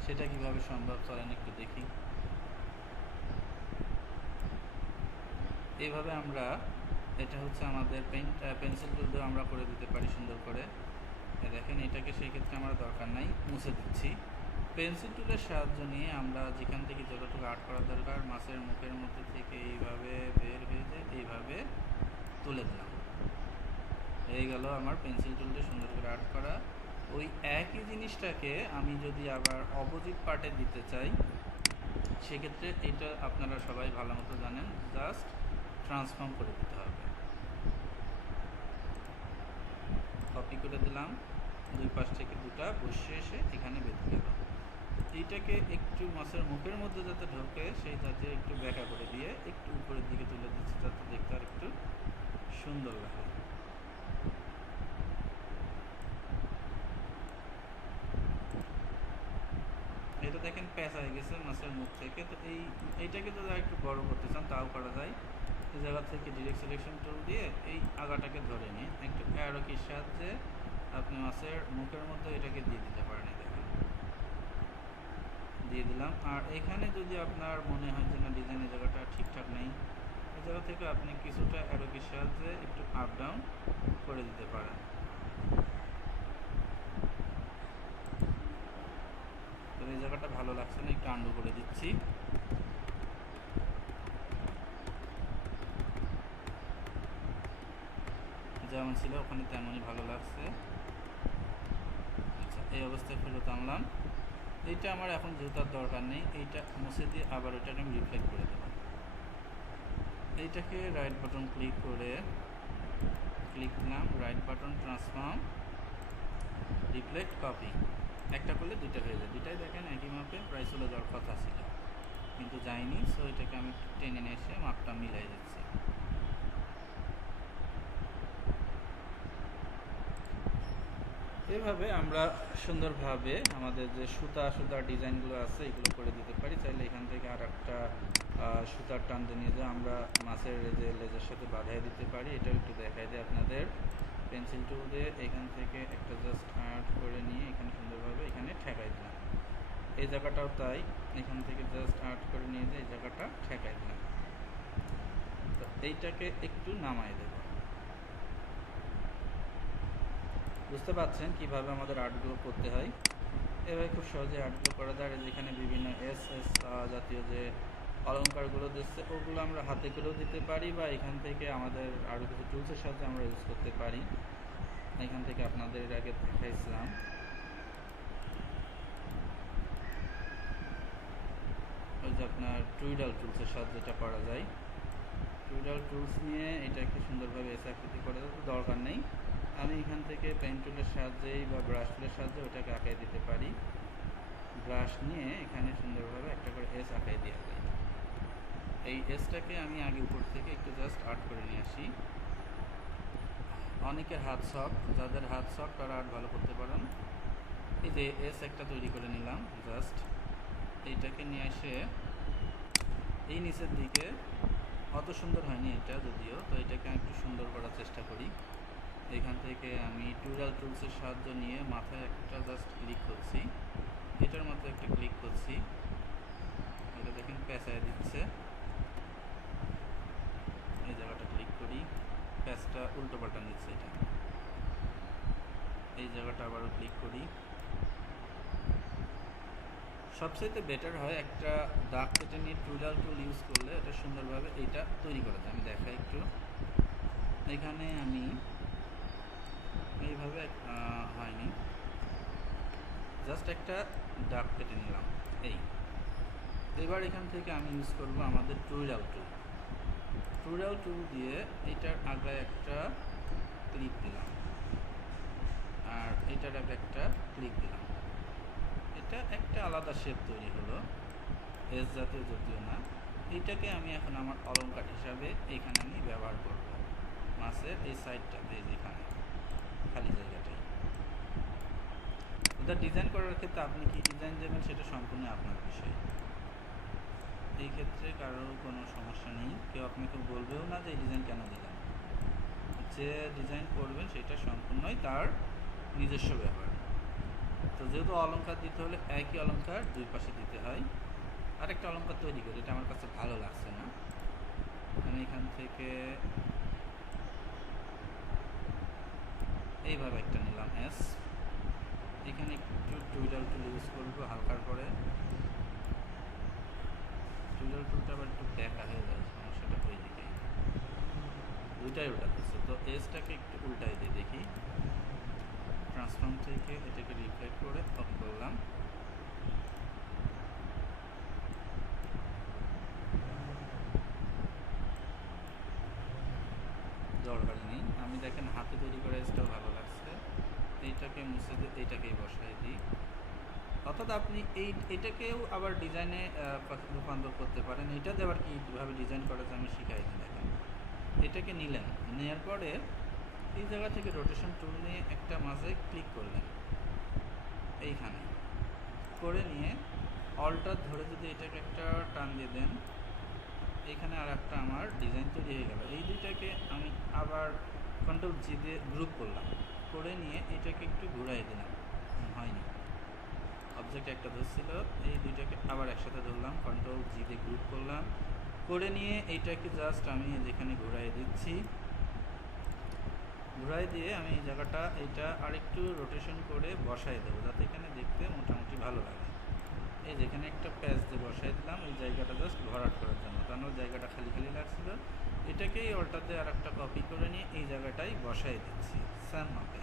সেটা কিভাবে সম্ভব চলেন একটু দেখি। এইভাবে আমরা, এটা হচ্ছে আমাদের পেন্সিল টুল দিয়ে আমরা করে দিতে পারি সুন্দর করে। দেখেন এটাকে সেই ক্ষেত্রে আমার দরকার নাই, মুছে দিচ্ছি। পেন্সিল টুলের সাহায্য নিয়ে আমরা যেখান থেকে যতটুকু আর্ট করা দরকার মাছের মুখের মধ্যে থেকে এইভাবে বের হয়ে যায়, এইভাবে তুলে দিলাম। হয়ে গেল আমার পেন্সিল টুল দিয়ে সুন্দর করে আর্ট করা। ওই একই জিনিসটাকে আমি যদি আবার অপোজিট পার্টে দিতে চাই, সেক্ষেত্রে এটা আপনারা সবাই ভালো মতো জানেন, জাস্ট ট্রান্সফর্ম করে দিতে হবে। কপি করে দিলাম, দুই পাশ থেকে দুটা বসে এসে এখানে বেঁধে গেল। এইটাকে একটু মাছের মুখের মধ্যে যাতে ঢোকে সেই যাতে একটু ব্যাকা করে দিয়ে একটু উপরের দিকে তুলে দিচ্ছি যাতে দেখতে আর একটু সুন্দর লাগে। এটা দেখেন প্যাঁচ হয়ে গেছে মাছের মুখ থেকে। তো এইটাকে যদি একটু বড় করতে চান তাও করা যায়। এই জায়গা থেকে ডিরেক্ট সিলেকশন টুল দিয়ে এই আগাটাকে ধরে নিয়ে একটু অ্যারো কির সাহায্যে আপনি মাছের মুখের মধ্যে এটাকে দিয়ে দিতে পারেন। দেখেন দিয়ে দিলাম। আর এখানে যদি আপনার মনে হয় যে না ডিজাইনের জায়গাটা ঠিকঠাক নেই, এই জায়গা থেকে আপনি কিছুটা অ্যারো কির সাহায্যে একটু আপ ডাউন করে দিতে পারেন। তো এই জায়গাটা ভালো লাগছে না, একটু আন্ডু করে দিচ্ছি। যেমন ছিল ওখানে তেমনই ভালো লাগছে। আচ্ছা এই অবস্থায় ফেরত আনলাম। এইটা আমার এখন যেহেতু আর দরকার নেই, এইটা মুছে দিয়ে আবার ওইটাকে আমি রিফ্লেক্ট করে দেব। এইটাকে রাইট বাটন ক্লিক করে দিলাম, right button transform reflect copy. একটা করলে দুইটা হয়ে যায়, দুইটাই দেখেন একই মাপে প্রায় চলে যাওয়ার কথা ছিল কিন্তু যায়নি। সো এটাকে আমি টেনে নিয়ে এসে মাপটা মিলাই দিচ্ছি। এভাবে আমরা সুন্দরভাবে আমাদের যে সুতার ডিজাইনগুলো আছে এগুলো করে দিতে পারি। চাইলে এখান থেকে আর একটা সুতার টানতে নিয়ে যে আমরা মাছের যে লেজের সাথে বাঁধাই দিতে পারি। এটাও একটু দেখাই দিই আপনাদের। পেন্সিল টুল দিয়ে এখান থেকে একটা জাস্ট আর্ট করে নিয়ে এখানে সুন্দরভাবে এখানে ঠেকাই দিলাম। এই জায়গাটাও তাই, এখান থেকে জাস্ট আর্ট করে নিয়ে যে এই জায়গাটা ঠেকাই দিলাম। তো এইটাকে একটু নামাই দেব। বুঝতে পারছেন কিভাবে আমাদের আর্টগুলো করতে হয়। এভাবে খুব সহজে আর্টগুলো করা যায়। যেখানে বিভিন্ন এস জাতীয় যে অলঙ্কারগুলো দিচ্ছে ওগুলো আমরা হাতে করেও দিতে পারি, বা এখান থেকে আমাদের আরও কিছু টুলসের সাথে আমরা ইউজ করতে পারি। এখান থেকে আপনাদের এর আগে দেখাইছিলাম। ওই যে আপনার টুইডাল টুলসের সাথে যেটা করা যায়, টুইডাল টুলস নিয়ে এটাকে সুন্দরভাবে এস আকৃতি করা যাবে, দরকার নেই। আমি এখান থেকে পেন টুলের সাহায্যেই বা ব্রাশ টুলের সাহায্যে ওটাকে আঁকাই দিতে পারি। ব্রাশ নিয়ে এখানে সুন্দরভাবে একটা করে এস আঁকাই দেওয়া যায়। এই এসটাকে আমি আগে উপর থেকে একটু জাস্ট আর্ট করে নিয়ে আসি। অনেকের হাত সফট, যাদের হাত সফট তারা আর্ট ভালো করতে পারেন। এই যে এস একটা তৈরি করে নিলাম, জাস্ট এইটাকে নিয়ে এসে এই নিচের দিকে অত সুন্দর হয়নি এটা যদিও, তো এটাকে আমি একটু সুন্দর করার চেষ্টা করি। এখান থেকে আমি টুরাল টুলসের সাহায্য নিয়ে মাথায় একটা জাস্ট ক্লিক করছি, এটার মতো একটা ক্লিক করছি, এটা দেখেন পেঁচায় দিচ্ছে। এই জায়গাটা ক্লিক করি, প্যাচটা উল্টো পাল্টা নিচ্ছে এটা। এই জায়গাটা আবারও ক্লিক করি। সবচাইতে বেটার হয় একটা দাগ কেটে নিয়ে টুরাল টুল ইউজ করলে এটা সুন্দরভাবে এইটা তৈরি করা যায়। আমি দেখাই একটু। এখানে আমি এইভাবে হয়নি, জাস্ট একটা দাগ কেটে নিলাম। এবার এখান থেকে আমি ইউজ করব আমাদের টুরাল টুল। টুরাল টুল দিয়ে এটার আগে একটা ক্লিক দিলাম, আর এটার আগে একটা ক্লিক দিলাম। এটা একটা আলাদা শেপ তৈরি হলো, এস জাতীয় যদিও না। এইটাকে আমি এখন আমার অলংকার হিসাবে এইখানে আমি ব্যবহার করব। মাছের এই সাইডটাতে, যেখানে খালি জায়গাটাই। ওটা ডিজাইন করার ক্ষেত্রে আপনি কি ডিজাইন দেবেন সেটা সম্পূর্ণ আপনার বিষয়। এই ক্ষেত্রে কারোর কোনো সমস্যা নেই, কেউ আপনাকে বলবেও না যে এই ডিজাইন কেন দিলেন। যে ডিজাইন করবেন সেটা সম্পূর্ণই তার নিজস্ব ব্যাপার। তো যেহেতু অলংকার দিতে হলে একই অলংকার দুই পাশে দিতে হয়। আরেকটা অলংকার তৈরি করি, এটা আমার কাছে ভালো লাগছে না। আমি এখান থেকে এইভাবে একটা নিলাম এস। এখানে একটু টুইডাল টুল ইউজ করবো হালকার করে। টুইডাল টুলটা আবার একটু ব্যাকা হয়ে যায়, সমস্যাটা ওই দিকে, দুইটাই উল্টাতেছে। তো এসটাকে একটু উল্টাই দিয়ে দেখি। ট্রান্সফর্ম থেকে এটাকে রিফ্লেক্ট করে অফ করলাম। দরকার নেই, আমি দেখেন হাতে তৈরি করে এসটাও ভালো লাগছে। এইটাকে মুছে দিয়ে এইটাকেই বসাই দিই। অর্থাৎ আপনি এটাকেও আবার ডিজাইনে রূপান্তর করতে পারেন। এটাতে আবার কীভাবে ডিজাইন করা যায় আমি শিখাই দিই। দেখেন এটাকে নিলেন, নেওয়ার পরে এই জায়গা থেকে রোটেশন টুল নিয়ে একটা মাঝে ক্লিক করলেন, এইখানে করে নিয়ে অল্টার ধরে যদি এটাকে একটা টান দিয়ে দেন, এইখানে আর একটা আমার ডিজাইন তৈরি হয়ে গেল। এই দুইটাকে আমি আবার কন্ট্রোল জি দিয়ে গ্রুপ করলাম, করে নিয়ে এটাকে একটু ঘুরাই দিলাম, হয়নি। অবজেক্ট একটা ধরছিল, এই দুইটাকে আবার একসাথে ধরলাম, কন্ট্রোল জি দিয়ে গ্রুপ করলাম, করে নিয়ে এইটাকে জাস্ট আমি যেখানে ঘুরাই দিচ্ছি, ঘুরাই দিয়ে আমি এই জায়গাটা এইটা আরেকটু রোটেশন করে বসাই দেবো, যাতে এখানে দেখতে মোটামুটি ভালো লাগে। এই যেখানে একটা প্যাচ দিয়ে বসাই দিলাম এই জায়গাটা জাস্ট ভরাট করার জন্য, কারণ জায়গাটা খালি খালি লাগছিল। এটাকেই অল্টাতে আর একটা কপি করে নিয়ে এই জায়গাটাই বসাই দিচ্ছি সেম মাপে,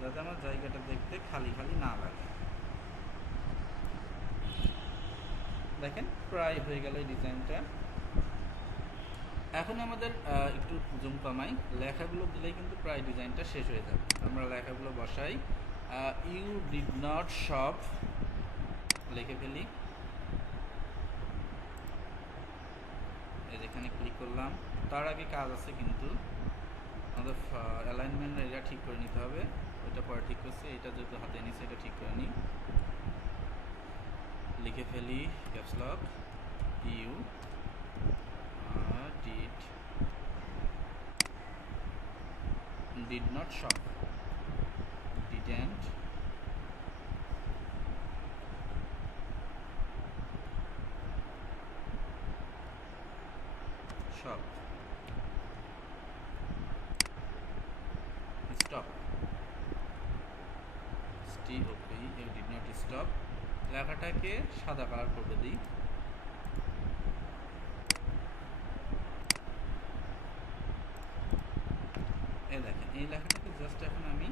যাতে আমার জায়গাটা দেখতে খালি খালি না লাগে। দেখেন প্রায় হয়ে গেল এই ডিজাইনটা। এখন আমাদের একটু জুম কমাই, লেখাগুলো দিলেই কিন্তু প্রায় ডিজাইনটা শেষ হয়ে যাবে। আমরা লেখাগুলো বসাই, ইউ ডিড নট শপ লিখে ফেলি। এই যেখানে ক্লিক করলাম, তার আগে কাজ আছে কিন্তু আমাদের অ্যালাইনমেন্ট এটা ঠিক করে নিতে হবে। ওইটা পরে ঠিক করছি, এটা যেহেতু হাতে নিচ্ছে এটা ঠিক করে নিই। লিখে ফেলি caps lock, you did not shop, didn't shop, stop, stop, you did not stop। লেখাটাকে সাদা কালার করে দিই। এই দেখেন এই লেখাটাকে জাস্ট এখন আমি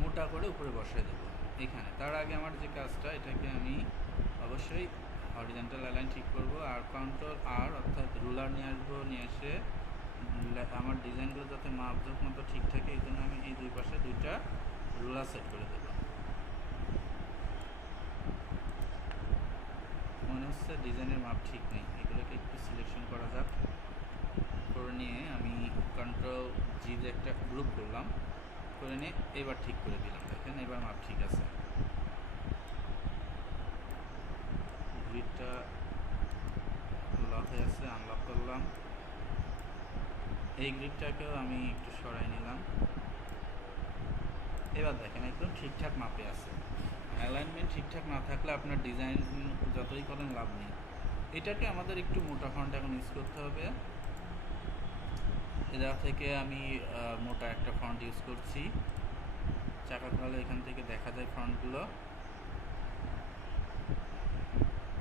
মোটা করে উপরে বসাই দেবো এখানে। তার আগে আমার যে কাজটা, এটাকে আমি অবশ্যই হরিজন্টাল অ্যালাইন ঠিক করব, আর কন্ট্রোল আর অর্থাৎ রুলার নিয়ে আসবো, নিয়ে এসে আমার ডিজাইনগুলো যাতে মাপজোক মতো ঠিক থাকে এই জন্য আমি এই দুই পাশে দুইটা রুলার সেট করে দেবো। মনে হচ্ছে ডিজাইনের মাপ ঠিক নেই, এগুলোকে একটু সিলেকশন করা যাক। করে নিয়ে আমি কন্ট্রোল জি দিয়ে একটা গ্রুপ করলাম, করে নিয়ে এবার ঠিক করে দিলাম। দেখেন এবার মাপ ঠিক আছে। গ্রিডটা লক হয়ে আছে, আনলক করলাম। এই গ্রিডটাকেও আমি একটু সরাই নিলাম। এবার দেখেন একদম ঠিকঠাক মাপে আছে। অ্যালাইনমেন্ট ঠিকঠাক না থাকলে আপনার ডিজাইন যতই করেন লাভ নেই। এটাকে আমাদের একটু মোটা ফন্ট এখন ইউজ করতে হবে। এটা থেকে আমি মোটা একটা ফন্ট ইউজ করছি। চাকা খোলালে এখান থেকে দেখা যায় ফন্টগুলো।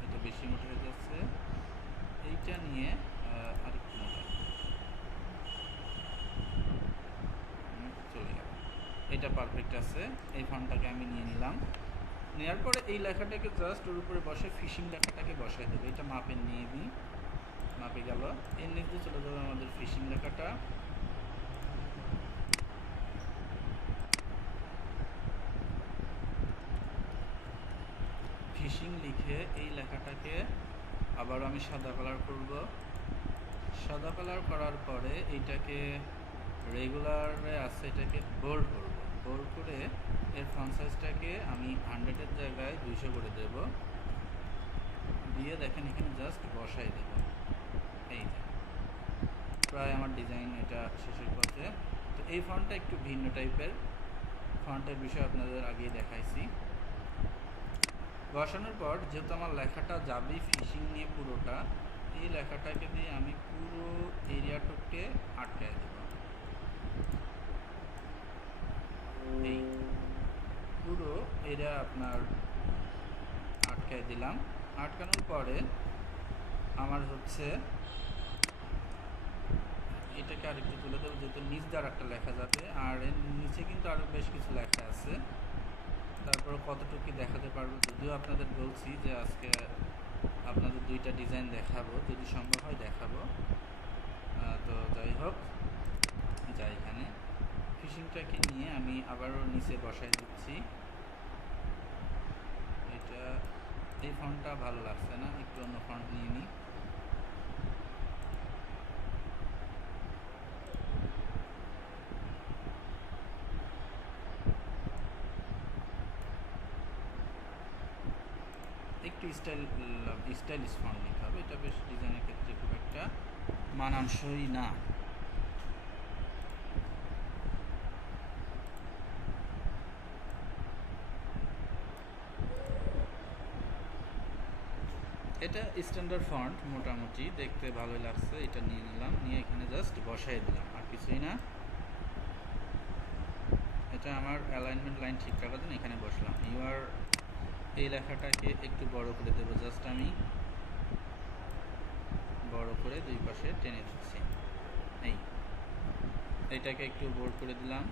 এটা বেশি মোটা হয়ে যাচ্ছে, এইটা নিয়ে আরেকটু মোটা চলে গেল। এটা পারফেক্ট আছে। এই ফন্টটাকে আমি নিয়ে নিলাম। নেওয়ার পরে এই লেখাটাকে জাস্ট ওর উপরে বসে ফিশিং লেখাটাকে বসাই দেবে। এটা মাপে নিয়ে দিই, মাপে গেল। এর নিচে চলে যাবে আমাদের ফিশিং লেখাটা। ফিশিং লিখে এই লেখাটাকে আবার আমি সাদা কালার করব। সাদা কালার করার পরে এইটাকে রেগুলারে আছে এটাকে বোল্ড করব। বোল্ড করে এর ফন্ট সাইজটাকে আমি 100-এর জায়গায় 200 করে দেব। দিয়ে দেখেন এখানে জাস্ট বসাই দেব। এই যে প্রায় আমার ডিজাইন এটা শেষের পথে। তো এই ফন্টটা একটু ভিন্ন টাইপের। ফন্টের বিষয় আপনাদের আগেই দেখাইছি। বসানোর পর যেহেতু আমার লেখাটা যাবেই ফিশিং নিয়ে পুরোটা, এই লেখাটাকে দিয়ে আমি পুরো এরিয়াটুককে আটকায় দেব। এই পুরো এরিয়া আপনার আটকায় দিলাম। আটকানোর পরে আমার হচ্ছে এটাকে আরেকটু তুলে দেবো, যেহেতু নিচ দ্বারা একটা লেখা যাবে। আর এর নিচে কিন্তু আরও বেশ কিছু লেখা আছে। তারপরে কতটুকু দেখাতে পারবো, যদিও আপনাদের বলছি যে আজকে আপনাদের 2টা ডিজাইন দেখাবো, যদি সম্ভব হয় দেখাবো। তো যাই হোক, যাই এখানে ফিশিংটাকে নিয়ে আমি আবারও নিচে বসাই দিচ্ছি। এটা এই ফন্টটা ভালো লাগছে না, একটু অন্য ফন্ট নিয়ে নিই। একটু স্টাইলিশ ফন্ট নিতে হবে। এটা বেশ ডিজাইনের ক্ষেত্রে খুব একটা মানানসই না। এটা স্ট্যান্ডার্ড ফন্ট, মোটামুটি দেখতে ভালোই লাগছে। এটা নিয়ে নিলাম, নিয়ে এখানে জাস্ট বসাই দিলাম, আর কিছুই না। এটা আমার অ্যালাইনমেন্ট লাইন ঠিক রাখার জন্য এখানে বসলাম। এই লেখাটাকে একটু বড় করে দেবো। জাস্ট আমি বড় করে দুই পাশে টেনে দিচ্ছি। এইটাকে একটু বোল্ড করে দিলাম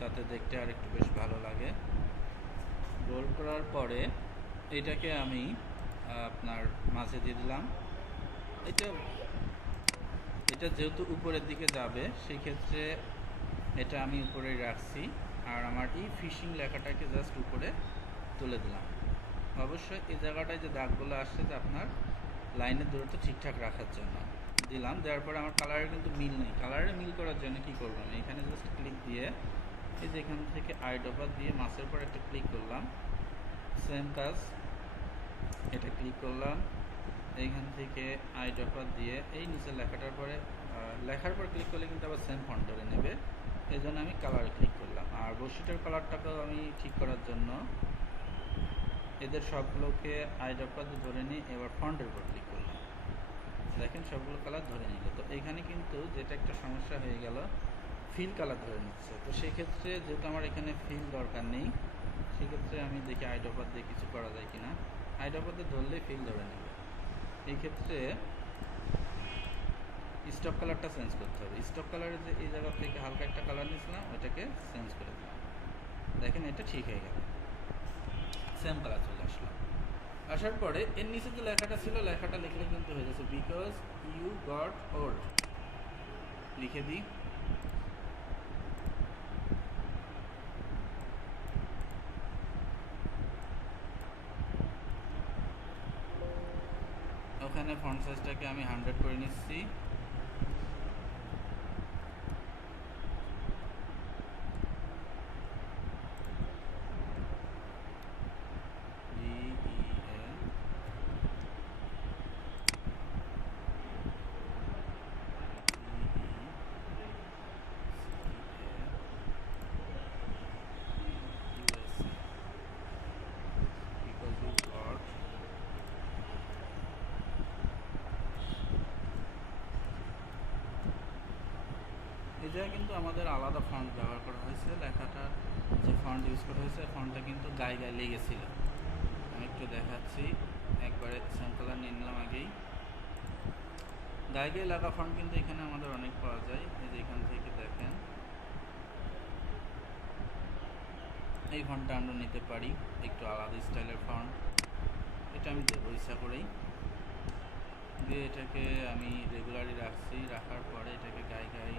যাতে দেখতে আর একটু বেশ ভালো লাগে। বোল্ড করার পরে এটাকে আমি আপনার মাঝে দিয়ে দিলাম। এটা যেহেতু উপরের দিকে যাবে, সেই ক্ষেত্রে এটা আমি উপরেই রাখছি। আর আমার এই ফিশিং লেখাটাকে জাস্ট উপরে তুলে দিলাম। অবশ্যই এই জায়গাটায় যে দাগগুলো আসছে, যে আপনার লাইনের দূরত্ব ঠিকঠাক রাখার জন্য দিলাম। দেওয়ার পরে আমার কালারের কিন্তু মিল নেই। কালারে মিল করার জন্য কী করবো, আমি এখানে জাস্ট ক্লিক দিয়ে এই যে এখান থেকে আইডপার দিয়ে মাছের পর একটা ক্লিক করলাম। সেম কাজ, এটা ক্লিক করলাম। এইখান থেকে আইডপার দিয়ে এই নিচের লেখাটার পরে লেখার পর ক্লিক করলে কিন্তু আবার সেম ফন্ট ধরে নেবে। এই জন্য আমি কালারে ক্লিক করলাম। আর বর্ষিটার কালারটাকেও আমি ঠিক করার জন্য এদের সবগুলোকে আইডপার দিয়ে ধরে নিই। এবার ফন্টের উপর ক্লিক করলাম, দেখেন সবগুলো কালার ধরে নিল। তো এখানে কিন্তু যেটা একটা সমস্যা হয়ে গেল, ফিল কালার ধরে নিচ্ছে। তো সেক্ষেত্রে যেহেতু আমার এখানে ফিল দরকার নেই, সেক্ষেত্রে আমি দেখি আইডপার দিয়ে কিছু করা যায় কিনা। আইডপার দিয়ে ধরলে ফিল ধরে নেবে। এই ক্ষেত্রে স্টক কালারটা চেঞ্জ করতে হবে। স্টক কালারের যে এই জায়গা থেকে হালকা একটা কালার নিয়েছিলাম, ওটাকে চেঞ্জ করে দিলাম। দেখেন এটা ঠিক হয়ে গেল, সেম কালার চলে আসলো। আসার পরে এর নিচে যে লেখাটা ছিল, লেখাটা লিখলে কিন্তু হয়ে যাচ্ছে বিকজ ইউ গট ওল্ড। লিখে দিই। ওখানে ফন্ট সাইজটাকে আমি 100 করে নিচ্ছি। এই জায়গায় কিন্তু আমাদের আলাদা ফন্ট ব্যবহার করা হয়েছে। লেখাটা যে ফন্ট ইউজ করা হয়েছে ফন্টটা কিন্তু গায়ে গায়ে লেগেছিল। আমি একটু দেখাচ্ছি, একবারে সেম কালার নিয়ে নিলাম আগেই। গায়ে গায়ে লাগা ফন্ট কিন্তু এখানে আমাদের অনেক পাওয়া যায়। এই যে এখান থেকে দেখেন, এই ফন্টটা আমরা নিতে পারি, একটু আলাদা স্টাইলের ফন্ট। এটা আমি দেবো ইচ্ছা করেই, দিয়ে এটাকে আমি রেগুলারই রাখছি। রাখার পরে এটাকে গায়ে গায়ে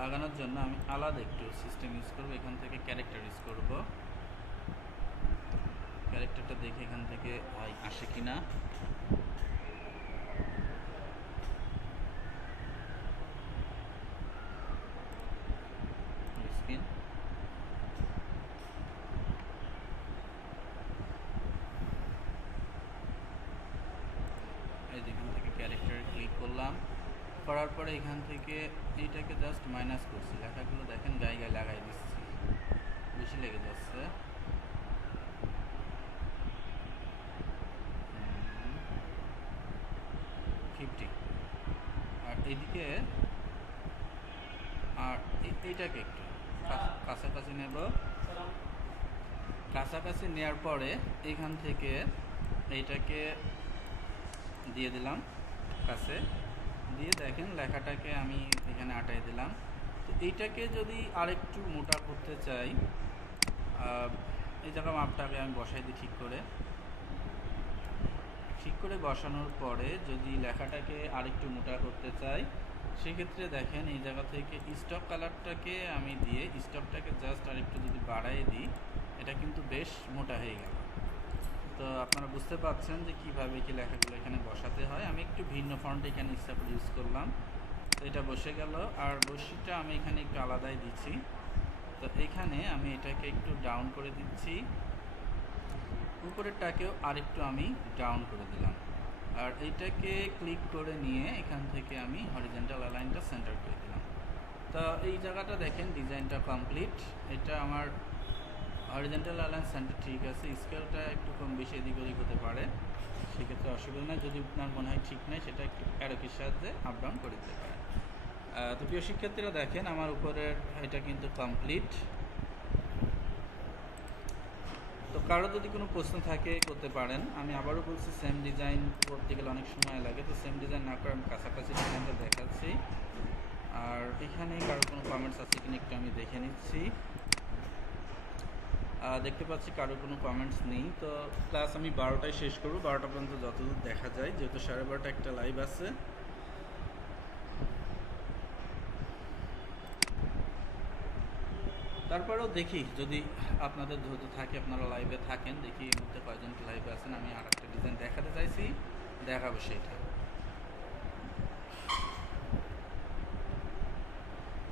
লাগানোর জন্য আমি আলাদা একটু সিস্টেম ইউজ করবো। এখান থেকে ক্যারেক্টার ইউজ করব। ক্যারেক্টারটা দেখে এখান থেকে আসে কিনা। স্ক্রিন এই যে এখান থেকে ক্যারেক্টারে ক্লিক করলাম, করার পরে এখান থেকে এইটাকে জাস্ট মাইনাস করছি। লেখাগুলো দেখেন গায়ে গায়ে লাগাই দিচ্ছি, বেশি লেগে যাচ্ছে। আর এইদিকে আর এইটাকে একটু কাছাকাছি নেব। কাছাকাছি নেওয়ার পরে এইখান থেকে এইটাকে দিয়ে দিলাম কাছে, দিয়ে দেখেন লেখাটাকে আমি এখানে আটাই দিলাম। তো এইটাকে যদি আরেকটু মোটা করতে চাই, এই জায়গা মাপটাকে আমি বসাই দিই ঠিক করে বসানোর পরে যদি লেখাটাকে আরেকটু মোটা করতে চাই, সেক্ষেত্রে দেখেন এই জায়গা থেকে স্টক কালারটাকে আমি দিয়ে স্টকটাকে জাস্ট আরেকটু যদি বাড়াই দিই, এটা কিন্তু বেশ মোটা হয়ে গেল। তো আপনারা বুঝতে পারছেন যে কীভাবে কি লেখাগুলো এখানে বসাতে হয়। আমি একটু ভিন্ন ফন্ট এখানে ইচ্ছা করে ইউজ করলাম, তো এটা বসে গেল। আর বসিটা আমি এখানে একটু আলাদাই দিচ্ছি। তো এখানে আমি এটাকে একটু ডাউন করে দিচ্ছি, উপরেরটাকেও আরেকটু আমি ডাউন করে দিলাম। আর এইটাকে ক্লিক করে নিয়ে এখান থেকে আমি হরিজন্টাল অ্যালাইনটা সেন্টার করে দিলাম। তো এই জায়গাটা দেখেন ডিজাইনটা কমপ্লিট। এটা আমার হরিজন্টাল অ্যালাইন সেন্টার ঠিক আছে। স্কেলটা একটু কম বেশি এদিক ওদিক হতে পারে, সেক্ষেত্রে অসুবিধা নেই। যদি আপনার মনে হয় ঠিক নেই, সেটা একটু অ্যারোকির সাহায্যে আপ ডাউন করে দিতে পারেন। তো প্রিয় শিক্ষার্থীরা দেখেন আমার উপরের এটা কিন্তু কমপ্লিট। তো কারো যদি কোনো প্রশ্ন থাকে করতে পারেন। আমি আবারও বলছি, সেম ডিজাইন করতে গেলে অনেক সময় লাগে, তো সেম ডিজাইন না করে আমি কাছাকাছি ডিজাইনটা দেখাচ্ছি। আর এখানে কারো কোনো কমেন্টস আছে কিনা একটু আমি দেখে নিচ্ছি। দেখতে পাচ্ছি কারো কোনো কমেন্টস নেই। তো ক্লাস আমি 12টায় শেষ করব, 12টা পর্যন্ত যতদূর দেখা যায়, যেহেতু 12:30 একটা লাইভ আছে। তারপরেও দেখি যদি আপনাদের ধৈর্য থাকে, আপনারা লাইভে থাকেন, দেখি এই মুহূর্তে কয়জন লাইভে আছেন। আমি আর একটা ডিজাইন দেখাতে চাইছি, দেখাবো সেটা।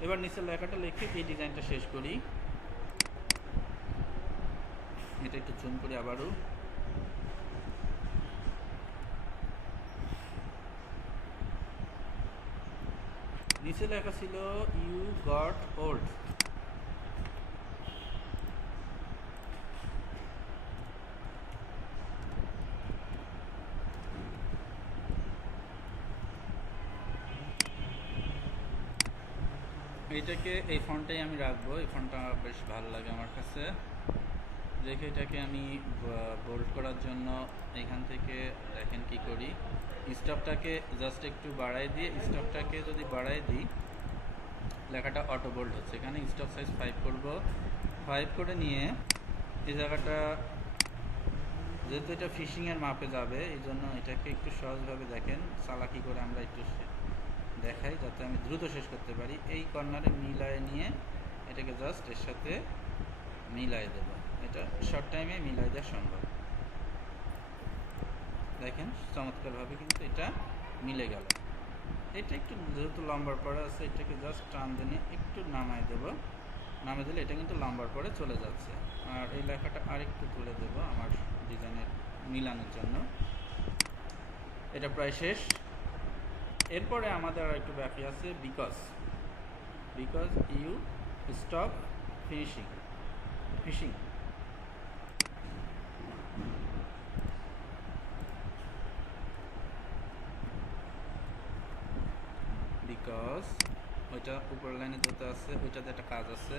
এবার নিচের লেখাটা লিখে এই ডিজাইনটা শেষ করি। এটা একটু জুম করি আবারও। নিচে লেখা ছিল ইউ গট ওল্ড। এইটাকে এই ফন্টটাই আমি রাখবো। এই ফন্টটা বেশ ভালো লাগে আমার কাছে। দেখে এটাকে আমি বোল্ড করার জন্য এখান থেকে দেখেন কি করি, স্টপটাকে জাস্ট একটু বাড়াই দিয়ে, স্টপটাকে যদি বাড়াই দিই লেখাটা অটো বোল্ড হচ্ছে। এখানে স্টপ সাইজ 5 করব। 5 করে নিয়ে এই জায়গাটা, যেহেতু এটা ফিশিংয়ের মাপে যাবে, এই জন্য এটাকে একটু সহজভাবে দেখেন চালাকি করে আমরা একটু দেখাই, যাতে আমি দ্রুত শেষ করতে পারি। এই কর্নারে মিলায় নিয়ে এটাকে জাস্ট এর সাথে মিলাই দেব। এটা শর্ট টাইমে মিলাই দেওয়া সম্ভব। দেখেন চমৎকারভাবে কিন্তু এটা মিলে গেল। এটা একটু যেহেতু লম্বার পরে আছে, এটাকে জাস্ট টান দিয়ে একটু নামাই দেব। নামিয়ে দিলে এটা কিন্তু লম্বার পরে চলে যাচ্ছে। আর এই লেখাটা আরেকটু তুলে দেব আমার ডিজাইনের মিলানোর জন্য। এটা প্রায় শেষ। এরপরে আমাদের আর একটু বাকি আছে, because you stop fishing. Because ওইটা উপরের লাইনে যেতে আছে, ওইটাতে একটা কাজ আছে।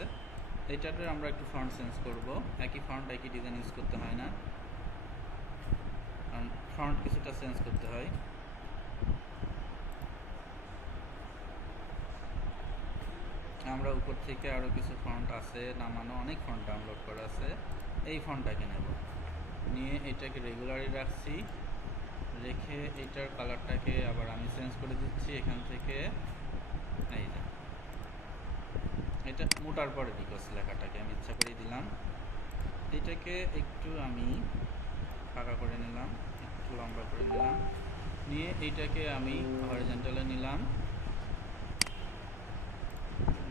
এইটাতে আমরা একটু ফন্ট চেঞ্জ করব। একই ফন্ট একই ডিজাইন ইউজ করতে হয় না, কারণ ফন্ট কিছুটা চেঞ্জ করতে হয়। আমরা উপর থেকে আরও কিছু ফন্ট আছে নামানো, অনেক ফন্ট ডাউনলোড করা আছে। এই ফন্টটাকে নেব, নিয়ে এটাকে রেগুলারই রাখছি, রেখে এটার কালারটাকে আবার আমি চেঞ্জ করে দিচ্ছি এখান থেকে। এই যে এটা মোটার পরে বিকজ লেখাটাকে আমি ইচ্ছা করে দিলাম। এটাকে একটু আমি ফাঁকা করে নিলাম, একটু লম্বা করে নিলাম, নিয়ে এইটাকে আমি হরিজন্টালে নিলাম।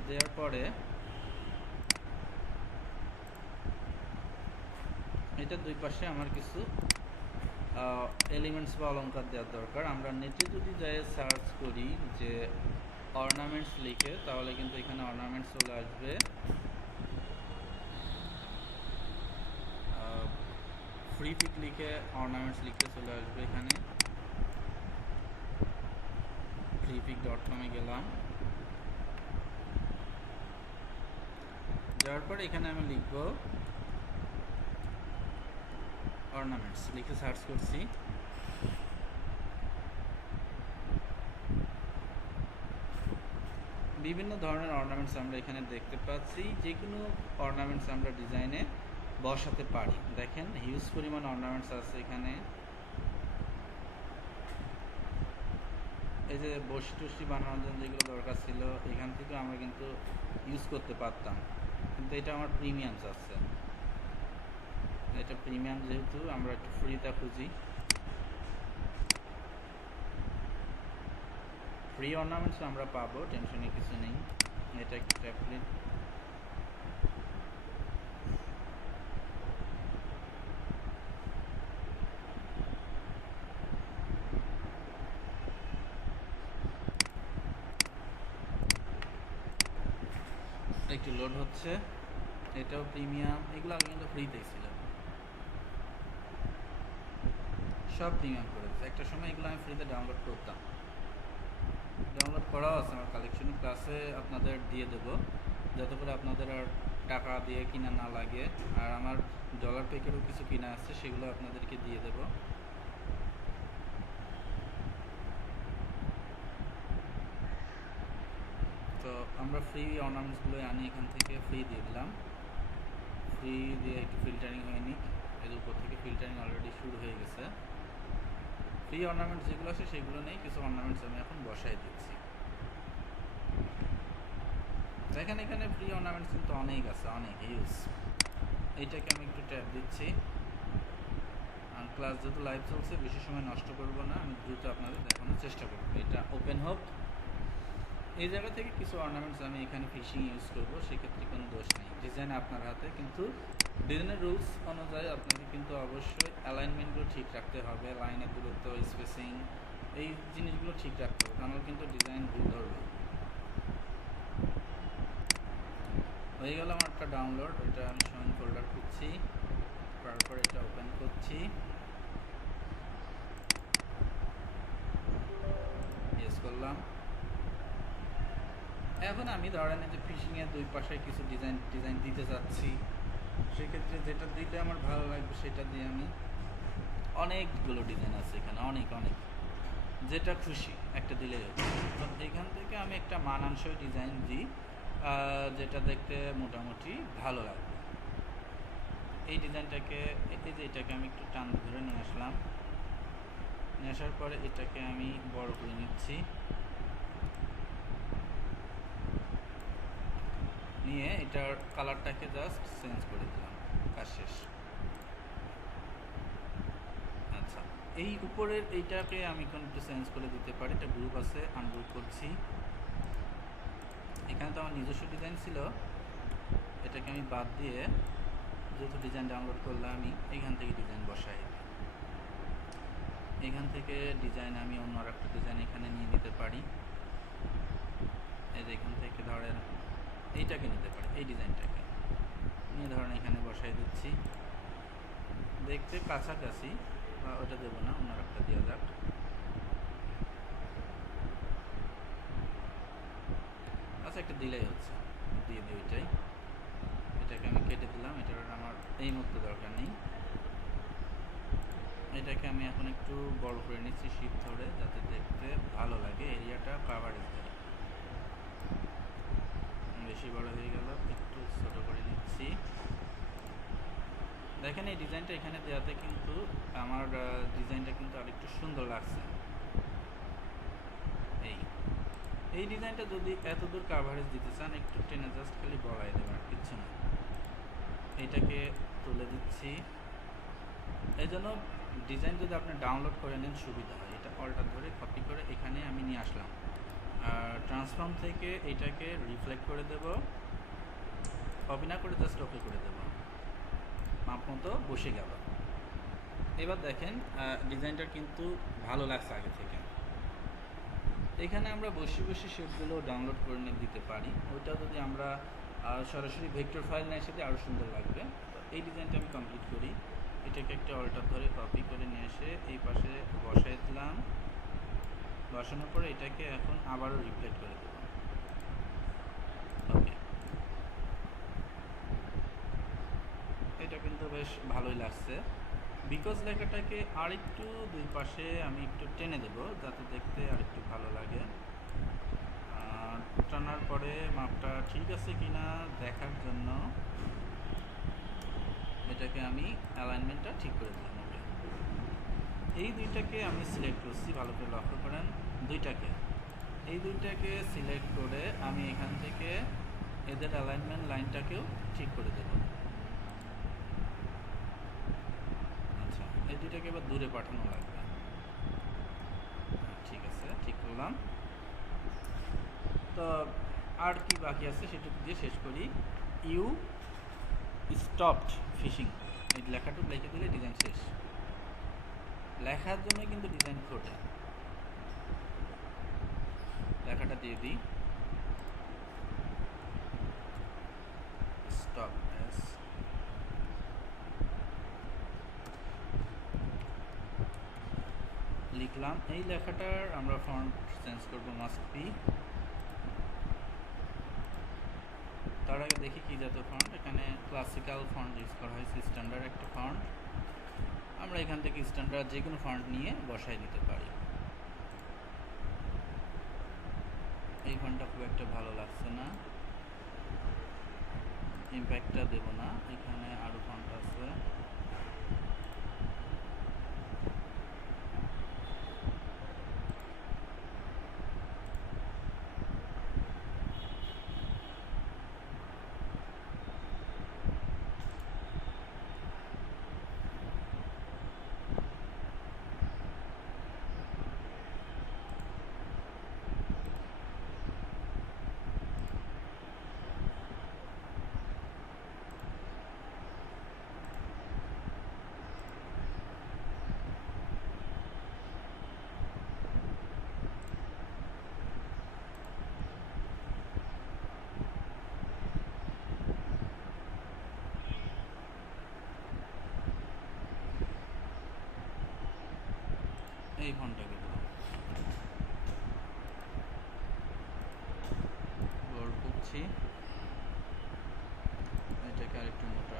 দেওয়ার পরে এটার দুই পাশে আমার কিছু এলিমেন্টস বা অলঙ্কার দেওয়ার দরকার। আমরা নেটে যদি যাই সার্চ করি যে অর্নামেন্টস লিখে, তাহলে কিন্তু এখানে অর্নামেন্টস চলে আসবে। ফ্রি পিক লিখে অর্নামেন্টস লিখে চলে আসবে এখানে। freepik.com-এ গেলাম, যাওয়ার পর এখানে আমি লিখব অর্নামেন্টস, লিখে সার্চ করছি। বিভিন্ন ধরনের অর্নামেন্টস আমরা এখানে দেখতে পাচ্ছি। যে কোনো অর্নামেন্টস আমরা ডিজাইনে বসাতে পারি। দেখেন হিউজ পরিমাণ অর্নামেন্টস আছে এখানে। এই যে বসি বানানোর জন্য যেগুলো দরকার ছিল এখান থেকে আমরা কিন্তু ইউজ করতে পারতাম, কিন্তু এটা আমার প্রিমিয়াম আছে। এটা প্রিমিয়াম যেহেতু আমরা একটু ফ্রিটা খুঁজি। ফ্রি অর্নামেন্টস আমরা পাবো, টেনশনে কিছু নেই। এটা একটা ট্যাবলেট, একটু লোড হচ্ছে। এটাও প্রিমিয়াম, এগুলো আগে কিন্তু ফ্রিতেই ছিল, সব প্রিমিয়াম করেছে। একটা সময় এগুলো আমি ফ্রিতে ডাউনলোড করতাম, ডাউনলোড করাও আছে আমার কালেকশন। ক্লাসে আপনাদের দিয়ে দেবো, যাতে করে আপনাদের আর টাকা দিয়ে কিনা না লাগে। আর আমার ডলার প্যাকেরও কিছু কিনা আছে, সেগুলো আপনাদেরকে দিয়ে দেব। তো আমরা ফ্রি অর্নামেন্টসগুলো আনি এখান থেকে, ফ্রি দিয়ে দিলাম। ফ্রি দিয়ে একটু ফিল্টারিং হয়নি, এর উপর থেকে ফিল্টারিং অলরেডি শুরু হয়ে গেছে। ফ্রি অর্নামেন্টস যেগুলো আছে সেগুলো নেই, কিছু অর্নামেন্টস আমি এখন বসাই দিচ্ছি। দেখেন এখানে ফ্রি অর্নামেন্টস কিন্তু অনেক আছে, অনেক ইউজ। এইটাকে আমি একটু ট্যাপ দিচ্ছি। আর ক্লাস যেহেতু লাইভ চলছে, বেশি সময় নষ্ট করব না, আমি দ্রুত আপনাদের দেখানোর চেষ্টা করব। এটা ওপেন হোক, এই জায়গা থেকে কিছু অর্নামেন্টস আমি এখানে ফিশিং ইউজ করব, সেক্ষেত্রে কোনো দোষ নেই। ডিজাইন আপনার হাতে, কিন্তু ডিজাইনের রুলস অনুযায়ী আপনাকে কিন্তু অবশ্যই অ্যালাইনমেন্টগুলো ঠিক রাখতে হবে। লাইনের দূরত্ব, স্পেসিং, এই জিনিসগুলো ঠিক রাখতে হবে, তাহলে কিন্তু ডিজাইন ভুল ধরবে। হয়ে গেল আমার একটা ডাউনলোড। এটা আমি শোয়িং ফোল্ডার খুঁজছি, তারপর এটা ওপেন করছি, ইয়েস করলাম। এখন আমি ধরেন যে ফিশিংয়ের দুই পাশে কিছু ডিজাইন দিতে যাচ্ছি, সেক্ষেত্রে যেটা দিলে আমার ভালো লাগবে সেটা দিয়ে আমি, অনেকগুলো ডিজাইন আছে এখানে, অনেক যেটা খুশি একটা দিলে। তো এখান থেকে আমি একটা মানানসই ডিজাইন দিই, যেটা দেখতে মোটামুটি ভালো লাগবে। এই ডিজাইনটাকে, এই যে এটাকে আমি একটু টান ধরে নিয়ে আসলাম, নিয়ে আসার পরে এটাকে আমি বড় করে নিচ্ছি, নিয়ে এটার কালারটাকে জাস্ট চেঞ্জ করে দিলাম, কাজ শেষ। আচ্ছা, এই উপরের এইটাকে আমি একটু চেঞ্জ করে দিতে পারি। এটা গ্রুপ আছে, আনগ্রুপ করছি। এখানে তো আমার নিজস্ব ডিজাইন ছিল, এটাকে আমি বাদ দিয়ে, যেহেতু ডিজাইন ডাউনলোড করলে আমি এখান থেকে ডিজাইন বসাই। এখান থেকে ডিজাইন আমি অন্য আর একটা ডিজাইন এখানে নিয়ে নিতে পারি। এই যে এখান থেকে ধরেন এইটাকে নিতে পারি, এই ডিজাইনটাকে নিয়ে ধরেন এখানে বসাই দিচ্ছি। দেখতে কাছাকাছি, বা ওটা দেবো না, অন্য একটা দেওয়া যাক। আছে, একটা দিলেই হচ্ছে, দিয়ে দিই ওইটাই। এটাকে আমি কেটে দিলাম, এটার আমার এই মুহূর্তে দরকার নেই। এটাকে আমি এখন একটু বড় করে নিচ্ছি শিফট ধরে, যাতে দেখতে ভালো লাগে, এরিয়াটা কাভারেজ দেয়। বেশি বড় হয়ে গেল, একটু ছোট করে নিচ্ছি। দেখেন এই ডিজাইনটা এখানে দেওয়াতে কিন্তু আমার ডিজাইনটা কিন্তু আরেকটু সুন্দর লাগছে। এই ডিজাইনটা যদি এত দূর কাভারেজ দিতে চান, একটু টেনে জাস্ট খালি বলাই দেবেন, আর কিচ্ছু না। এইটাকে তুলে দিচ্ছি। এই জন্য ডিজাইন যদি আপনি ডাউনলোড করে নেন সুবিধা হয়। এটা অল্টার ধরে কপি করে এখানে আমি নিয়ে আসলাম, আর ট্রান্সফর্ম থেকে এইটাকে রিফ্লেক্ট করে দেব, কপি না করে জাস্ট ওকে করে দেব, মাপ মতো বসে গেল। এবার দেখেন ডিজাইনটা কিন্তু ভালো লাগছে আগে থেকে। এখানে আমরা বসে বসে শেপগুলো ডাউনলোড করে নিয়ে দিতে পারি, ওইটা যদি আমরা সরাসরি ভেক্টর ফাইল না এসে আরও সুন্দর লাগবে। তো এই ডিজাইনটা আমি কমপ্লিট করি। এটাকে একটা অল্টার ধরে কপি করে নিয়ে এসে এই পাশে বসাই দিলাম। বসানোর পরে এটাকে এখন আবারও রিফ্লেক্ট করে দেব। ওকে, এটা কিন্তু বেশ ভালোই লাগছে। বিকজ লেখাটাকে আরেকটু দুই পাশে আমি একটু টেনে দেব, যাতে দেখতে আরেকটু ভালো লাগে। টানার পরে মাপটা ঠিক আছে কিনা দেখার জন্য এটাকে আমি অ্যালাইনমেন্টটা ঠিক করে দিলাম। ওকে, এই দুইটাকে আমি সিলেক্ট করছি, ভালো করে লক্ষ্য করেন। এই দুইটাকে সিলেক্ট করে আমি এখান থেকে এদের অ্যালাইনমেন্ট লাইনটাকেও ঠিক করে দেব। আচ্ছা, এই দুইটাকে এবার দূরে পাঠানো লাগবে। ঠিক আছে, ঠিক করলাম। তো আর কি বাকি আছে সেটুকু দিয়ে শেষ করি। ইউ স্টপড ফিশিং, এই লেখাটুকু লিখে দিলে ডিজাইন শেষ। লেখার জন্য কিন্তু ডিজাইন ফোটে। লেখাটা দিয়ে দিই, স্টপ এস। লিখলাম। এই লেখাটার আমরা ফন্ট চেঞ্জ করবো, মাস্ট বি। তার আগে দেখি কি জাতীয় ফন্ট। এখানে ক্লাসিক্যাল ফন্ট ইউজ করা হয়েছে, স্ট্যান্ডার্ড একটা ফন্ট। আমরা এখান থেকে স্ট্যান্ডার্ড যে কোনো ফন্ট নিয়ে বসাই দিতে পারি। এই ফন্টটা খুব একটা ভালো লাগছে না, ইম্প্যাক্টটা দেব না। এখানে আরও ফন্ট আছে, এই ফন্টটাকে দিলাম। বড় করছি, এটাকে আরেকটু মোটা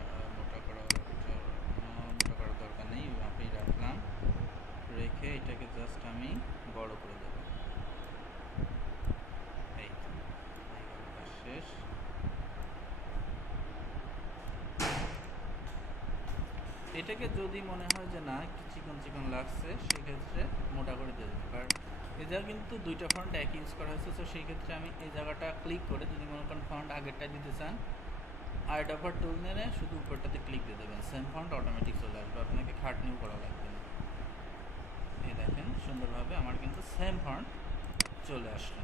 করার দরকার নেই, মাপেই রাখলাম। রেখে এটাকে জাস্ট আমি বড় করে দেব। এই শেষ। এটাকে যদি মনে হয় যে না একটু চিকন চিকন লাগছে, সেক্ষেত্রে মোটা করে দিয়ে দেবো। কারণ এই জায়গা কিন্তু দুইটা ফন্ট একই ইউজ করা হয়েছে। তো সেই ক্ষেত্রে আমি এই জায়গাটা ক্লিক করে, যদি মনে করেন ফন্ট আগেরটা দিতে চান, আর্ট অফার টুল নিয়ে শুধু উপরটাতে ক্লিক দিয়ে দেবেন, সেম ফন্ট অটোমেটিক চলে আসবে, আপনাকে খাটনিও করা লাগবে না। এই দেখেন সুন্দরভাবে আমার কিন্তু সেম ফন্ট চলে আসলো।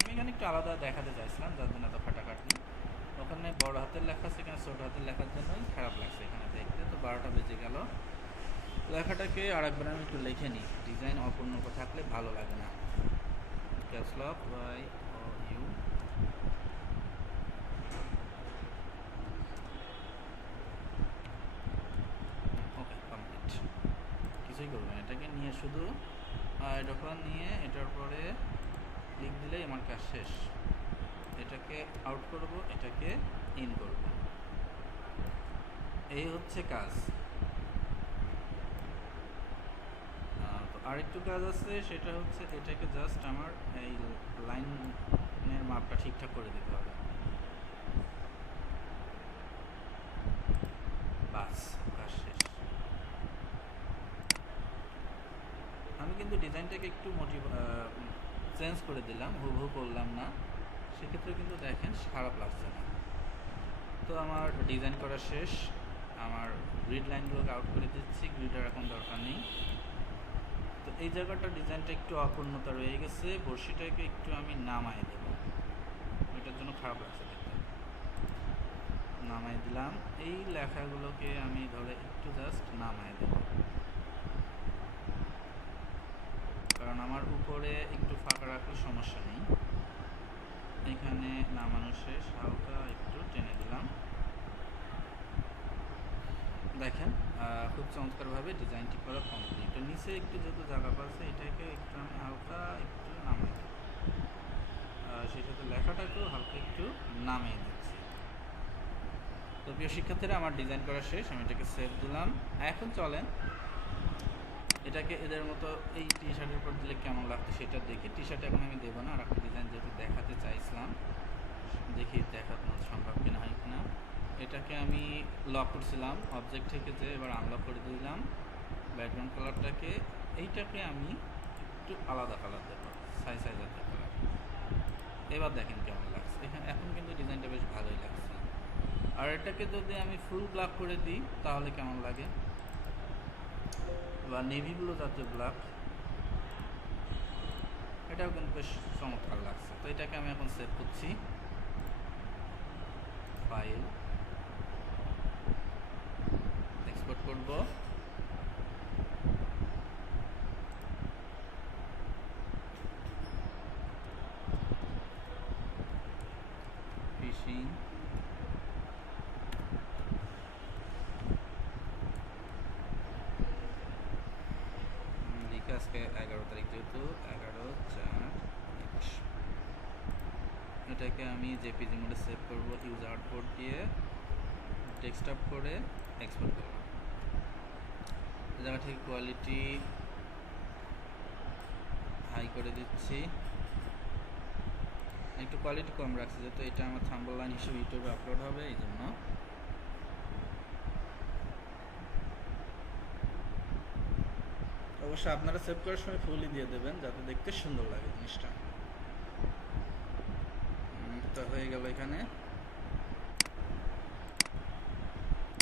আমি এখানে একটু আলাদা দেখাতে চাইছিলাম, যার জন্য এত খাটাখাটনি। ওখানে বড় হাতের লেখা আছে, এখানে ছোটো হাতের লেখার জন্যই খারাপ লাগছে এখানে দেখতে। তো 12টা বেজে গেল। লেখাটাকে আরেকবার আমি একটু লিখে নিই, ডিজাইন অপূর্ণ থাকলে ভালো লাগে না। Caps lock YOU, okay complete. কিছুই করবেন, এটাকে নিয়ে শুধু যখন নিয়ে এটার পরে ক্লিক দিলেই আমার কাজ শেষ। এটাকে এটাকে আউট করব, এটাকে ইন করব। এই হচ্ছে কাজ। তো আরেকটু কাজ আছে, সেটা হচ্ছে এটাকে জাস্ট আমার এই লাইনের মাপটা ঠিকঠাক করে দিতে হবে। বাস, কাজ শেষ। আমি কিন্তু ডিজাইনটাকে একটু চেঞ্জ করে দিলাম, হুবহু করলাম না, সেক্ষেত্রে কিন্তু দেখেন খারাপ লাগছে না। তো আমার ডিজাইন করা শেষ। আমার গ্রিড লাইনগুলোকে আউট করে দিচ্ছি, গ্রিডের এখন দরকার নেই। তো এই জায়গাটা ডিজাইনটা একটু অপূর্ণতা রয়ে গেছে, বড়শিটাকে একটু আমি নামাই দেব, ওইটার জন্য খারাপ লাগছে দেখতে। নামাই দিলাম। এই লেখাগুলোকে আমি ধরে একটু জাস্ট নামাই দেব, কারণ আমার উপরে একটু ফাঁকা রাখলে সমস্যা নেই। এখানে নামানো শেষ, হালকা একটু টেনে দিলাম। দেখেন খুব চমৎকারভাবে ডিজাইনটি করা কমপ্লিট। তো নিচে একটু যেহেতু জায়গা পাচ্ছে, এটাকে একটু আমি হালকা একটু নামাই দেব, সেই সাথে লেখাটাকেও হালকা একটু নামিয়ে দিচ্ছি। তো প্রিয় শিক্ষার্থীরা, আমার ডিজাইন করা শেষ, আমি এটাকে সেভ দিলাম। এখন চলেন এটাকে এদের মতো এই টি শার্টের উপর দিলে কেমন লাগতো সেটা দেখি। টি শার্ট এখন আমি দেবো না, আর একটা ডিজাইন যেহেতু দেখাতে চাইছিলাম, দেখি দেখানো সম্ভব কিনা হয় কিনা। এটাকে আমি লক করছিলাম অবজেক্ট থেকে, যে এবার আনলক করে দিলাম ব্যাকগ্রাউন্ড কালারটাকে। এইটাকে আমি একটু আলাদা কালার দেবো, সাইজার কালার। এবার দেখেন কেমন লাগছে। এখানে এখন কিন্তু ডিজাইনটা বেশ ভালোই লাগছে। আর এটাকে যদি আমি ফুল ব্ল্যাক করে দিই তাহলে কেমন লাগে, বা নেভি ব্লু জাতীয় ব্ল্যাক, এটাও কিন্তু বেশ চমৎকার লাগছে। তো এটাকে আমি এখন সেভ করছি, ফাইল, এক্সপোর্ট করব। ফিশিং আজকে 11 তারিখ, যেহেতু 11/4/21। এটাকে আমি জেপিজি মোডে সেভ করব, ইউজ আউটপুট দিয়ে ডেস্কটপ করে এক্সপোর্ট করব। এই জায়গা থেকে কোয়ালিটি হাই করে দিচ্ছি, একটু কোয়ালিটি কম রাখছি যেহেতু এটা আমার থাম্বনেল লাইন হিসেবে ইউটিউবে আপলোড হবে, এই জন্য। অবশ্যই আপনারা সেভ করার সময় ফুলই দিয়ে দেবেন, যাতে দেখতে সুন্দর লাগে জিনিসটা। তো হয়ে গেল এখানে।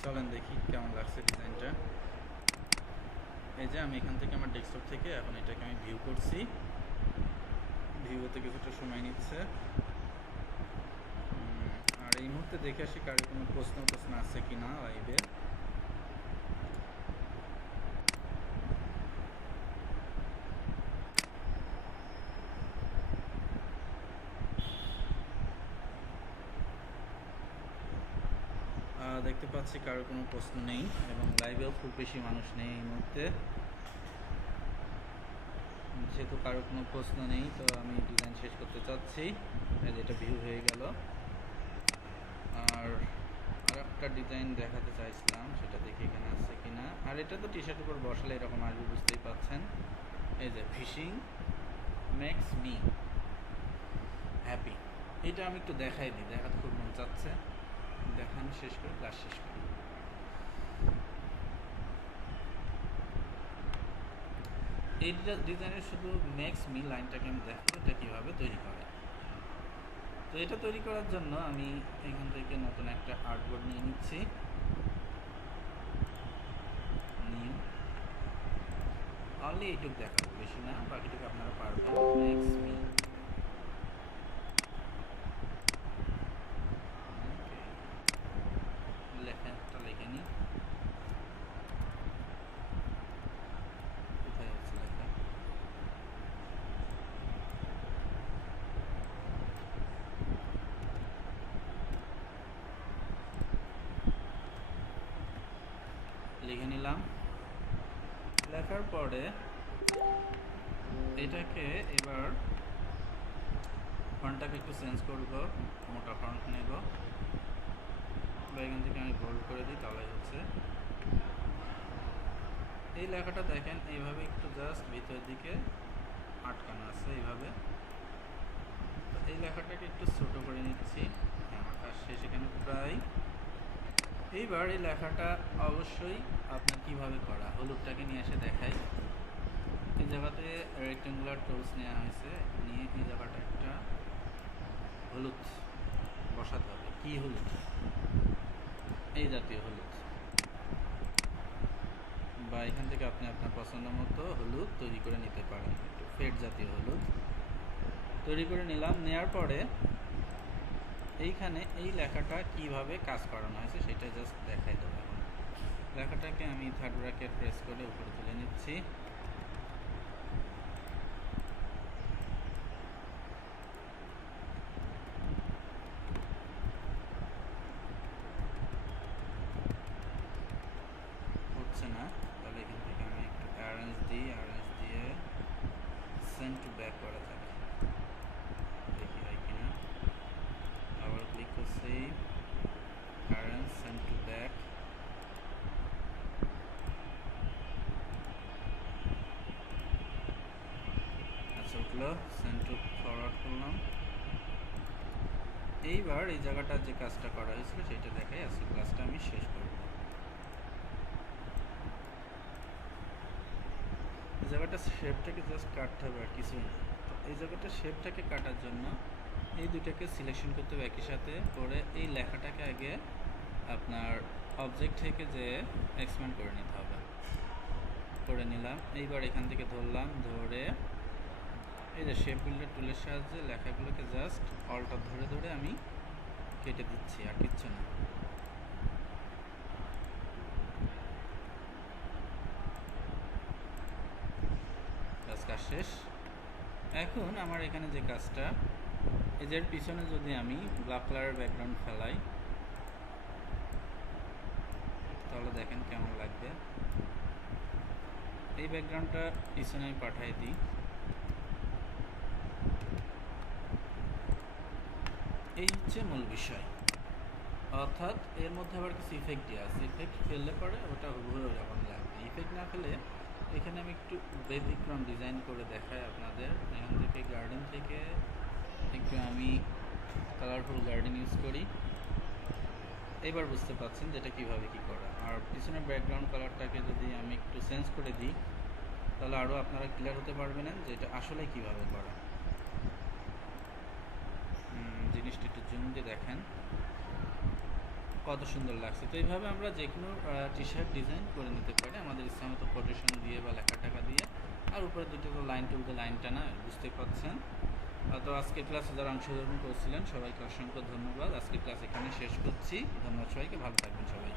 চলেন দেখি কেমন লাগছে ডিজাইনটা। এই যে আমি এখান থেকে আমার ডেস্কটপ থেকে এখন এটাকে আমি ভিউ করছি, ভিউতে কিছুটা সময় নিচ্ছে। আর এই মুহূর্তে দেখে আসি কারো কোনো প্রশ্ন আছে কিনা লাইভে। দেখতে পাচ্ছি কারো কোনো প্রশ্ন নেই, এবং লাইভেও খুব বেশি মানুষ নেই এই মুহূর্তে। যেহেতু কারো কোনো প্রশ্ন নেই, তো আমি ডিজাইন শেষ করতে চাচ্ছি। এটা ভিউ হয়ে গেল। আর একটা ডিজাইন দেখাতে চাইছিলাম, সেটা দেখি এখানে আসছে কিনা। আর এটা তো টি শার্টের উপর বসালে এরকম আসবে, বুঝতেই পাচ্ছেন। এই যে ফিশিং মেক্স মি হ্যাপি, এটা আমি একটু দেখাই দিই, দেখাতে খুব মন চাচ্ছে। দেখানো শেষ করে ক্লাস শেষ করি। এই ডিজাইনের শুধু মেক্স মি লাইনটাকে আমি দেখাবো এটা কীভাবে তৈরি করে। তো এটা তৈরি করার জন্য আমি এখান থেকে নতুন একটা আর্টবোর্ড নিয়ে নিচ্ছি, নিউ। অনলি এইটুকু দেখাবো, বেশি না, বাকিটুকু আপনারা পারবেন। মেক্স মি, লেখাটা লিখে নিই। কোথায় আছে লেখা? লিখে নিলাম। লেখার পরে এটাকে এবার ফন্টটাকে একটু চেঞ্জ করব, মোটা ফন্ট নেব বা এখান থেকে আমি বোল্ড করে দিই, তাহলে হচ্ছে এই লেখাটা দেখেন এইভাবে একটু জাস্ট ভিতরের দিকে আটকানো আছে এইভাবে। তো এই লেখাটাকে একটু ছোট করে নিচ্ছি। আমার কাজ শেষ এখানে প্রায়। এইবার এই লেখাটা অবশ্যই আপনার কিভাবে করা, হলুদটাকে নিয়ে এসে দেখাই। এই জায়গাতে রেক্টেঙ্গুলার টুলস নেওয়া হয়েছে, নিয়ে এই জায়গাটা একটা হলুদ বসাতে হবে। কি হলুদ? এই জাতীয় হলুদ, বা এখান থেকে আপনি আপনার পছন্দ মতো হলুদ তৈরি করে নিতে পারেন। একটু ফেড জাতীয় হলুদ তৈরি করে নিলাম। নেওয়ার পরে এইখানে এই লেখাটা কিভাবে কাজ করানো হয়েছে সেটা জাস্ট দেখাই দেবো। এখন লেখাটাকে আমি থার্ড ব্র্যাকেট প্রেস করে উপরে তুলে নিচ্ছি। হচ্ছে না, তাহলে এখান থেকে আমি একটু অ্যারেঞ্জ দিই, অ্যারেঞ্জ দিয়ে সেন্ড টু ব্যাক করা থাকে, দেখি হয় কিনা। আবার ক্লিক করছি, অ্যারেঞ্জ সেন্ড টু ব্যাক। আচ্ছা উঠলো, সেন্ড টু ফরওয়ার্ড করলাম। এইবার এই জায়গাটা যে কাজটা করা হয়েছিল সেটা দেখাই, আজকে ক্লাসটা আমি শেষ করব। এই জায়গাটা শেপটাকে জাস্ট কাটতে হবে আর কিছুই না। তো এই জায়গাটা শেপটাকে কাটার জন্য এই দুটাকে সিলেকশন করতে হবে একই সাথে করে। এই লেখাটাকে আগে আপনার অবজেক্ট থেকে যে এক্সপ্যান্ড করে নিতে হবে, করে নিলাম। এইবার এখান থেকে ধরলাম, ধরে এই যে শেপ বিল্ডার টুলের সাহায্যে লেখাগুলোকে জাস্ট অল্টার ধরে ধরে আমি কেটে দিচ্ছি, আর কিচ্ছু না। কাজ শেষ। এখন আমার এখানে যে কাজটা, এদের পিছনে যদি আমি ব্ল্যাক কালারের ব্যাকগ্রাউন্ড ফেলাই তাহলে দেখেন কেমন লাগবে। এই ব্যাকগ্রাউন্ডটা পিছনে আমি পাঠাই দিই। এই হচ্ছে মূল বিষয়, অর্থাৎ এর মধ্যে আবার কিছু ইফেক্ট দেওয়া আছে। ইফেক্ট ফেললে পরে ওটা হুবহু ওরকম লাগবে। ইফেক্ট না ফেলে এখানে আমি একটু ব্যতিক্রম ডিজাইন করে দেখাই আপনাদের। এখান থেকে গার্ডেন থেকে একটু আমি কালারফুল গার্ডেন ইউজ করি। এবার বুঝতে পারছেন যেটা কীভাবে কী করা। আর পিছনের ব্যাকগ্রাউন্ড কালারটাকে যদি আমি একটু চেঞ্জ করে দিই তাহলে আরও আপনারা ক্লিয়ার হতে পারবেন যে এটা আসলে কীভাবে করা। জিনিসটা একটু জুম দিয়ে দেখেন কত সুন্দর লাগছে। তো এইভাবে আমরা যে কোনো টি শার্ট ডিজাইন করে নিতে পারি আমাদের ইচ্ছা মতো কোটেশন দিয়ে বা লেখা টাকা দিয়ে। আর উপরে দুটো তো লাইন তুলতে লাইনটা না, বুঝতে পারছেন। তো আজকে ক্লাসে যারা অংশগ্রহণ করছিলেন সবাইকে অসংখ্য ধন্যবাদ। আজকে ক্লাস এখানে শেষ করছি। ধন্যবাদ সবাইকে, ভালো থাকবেন সবাই।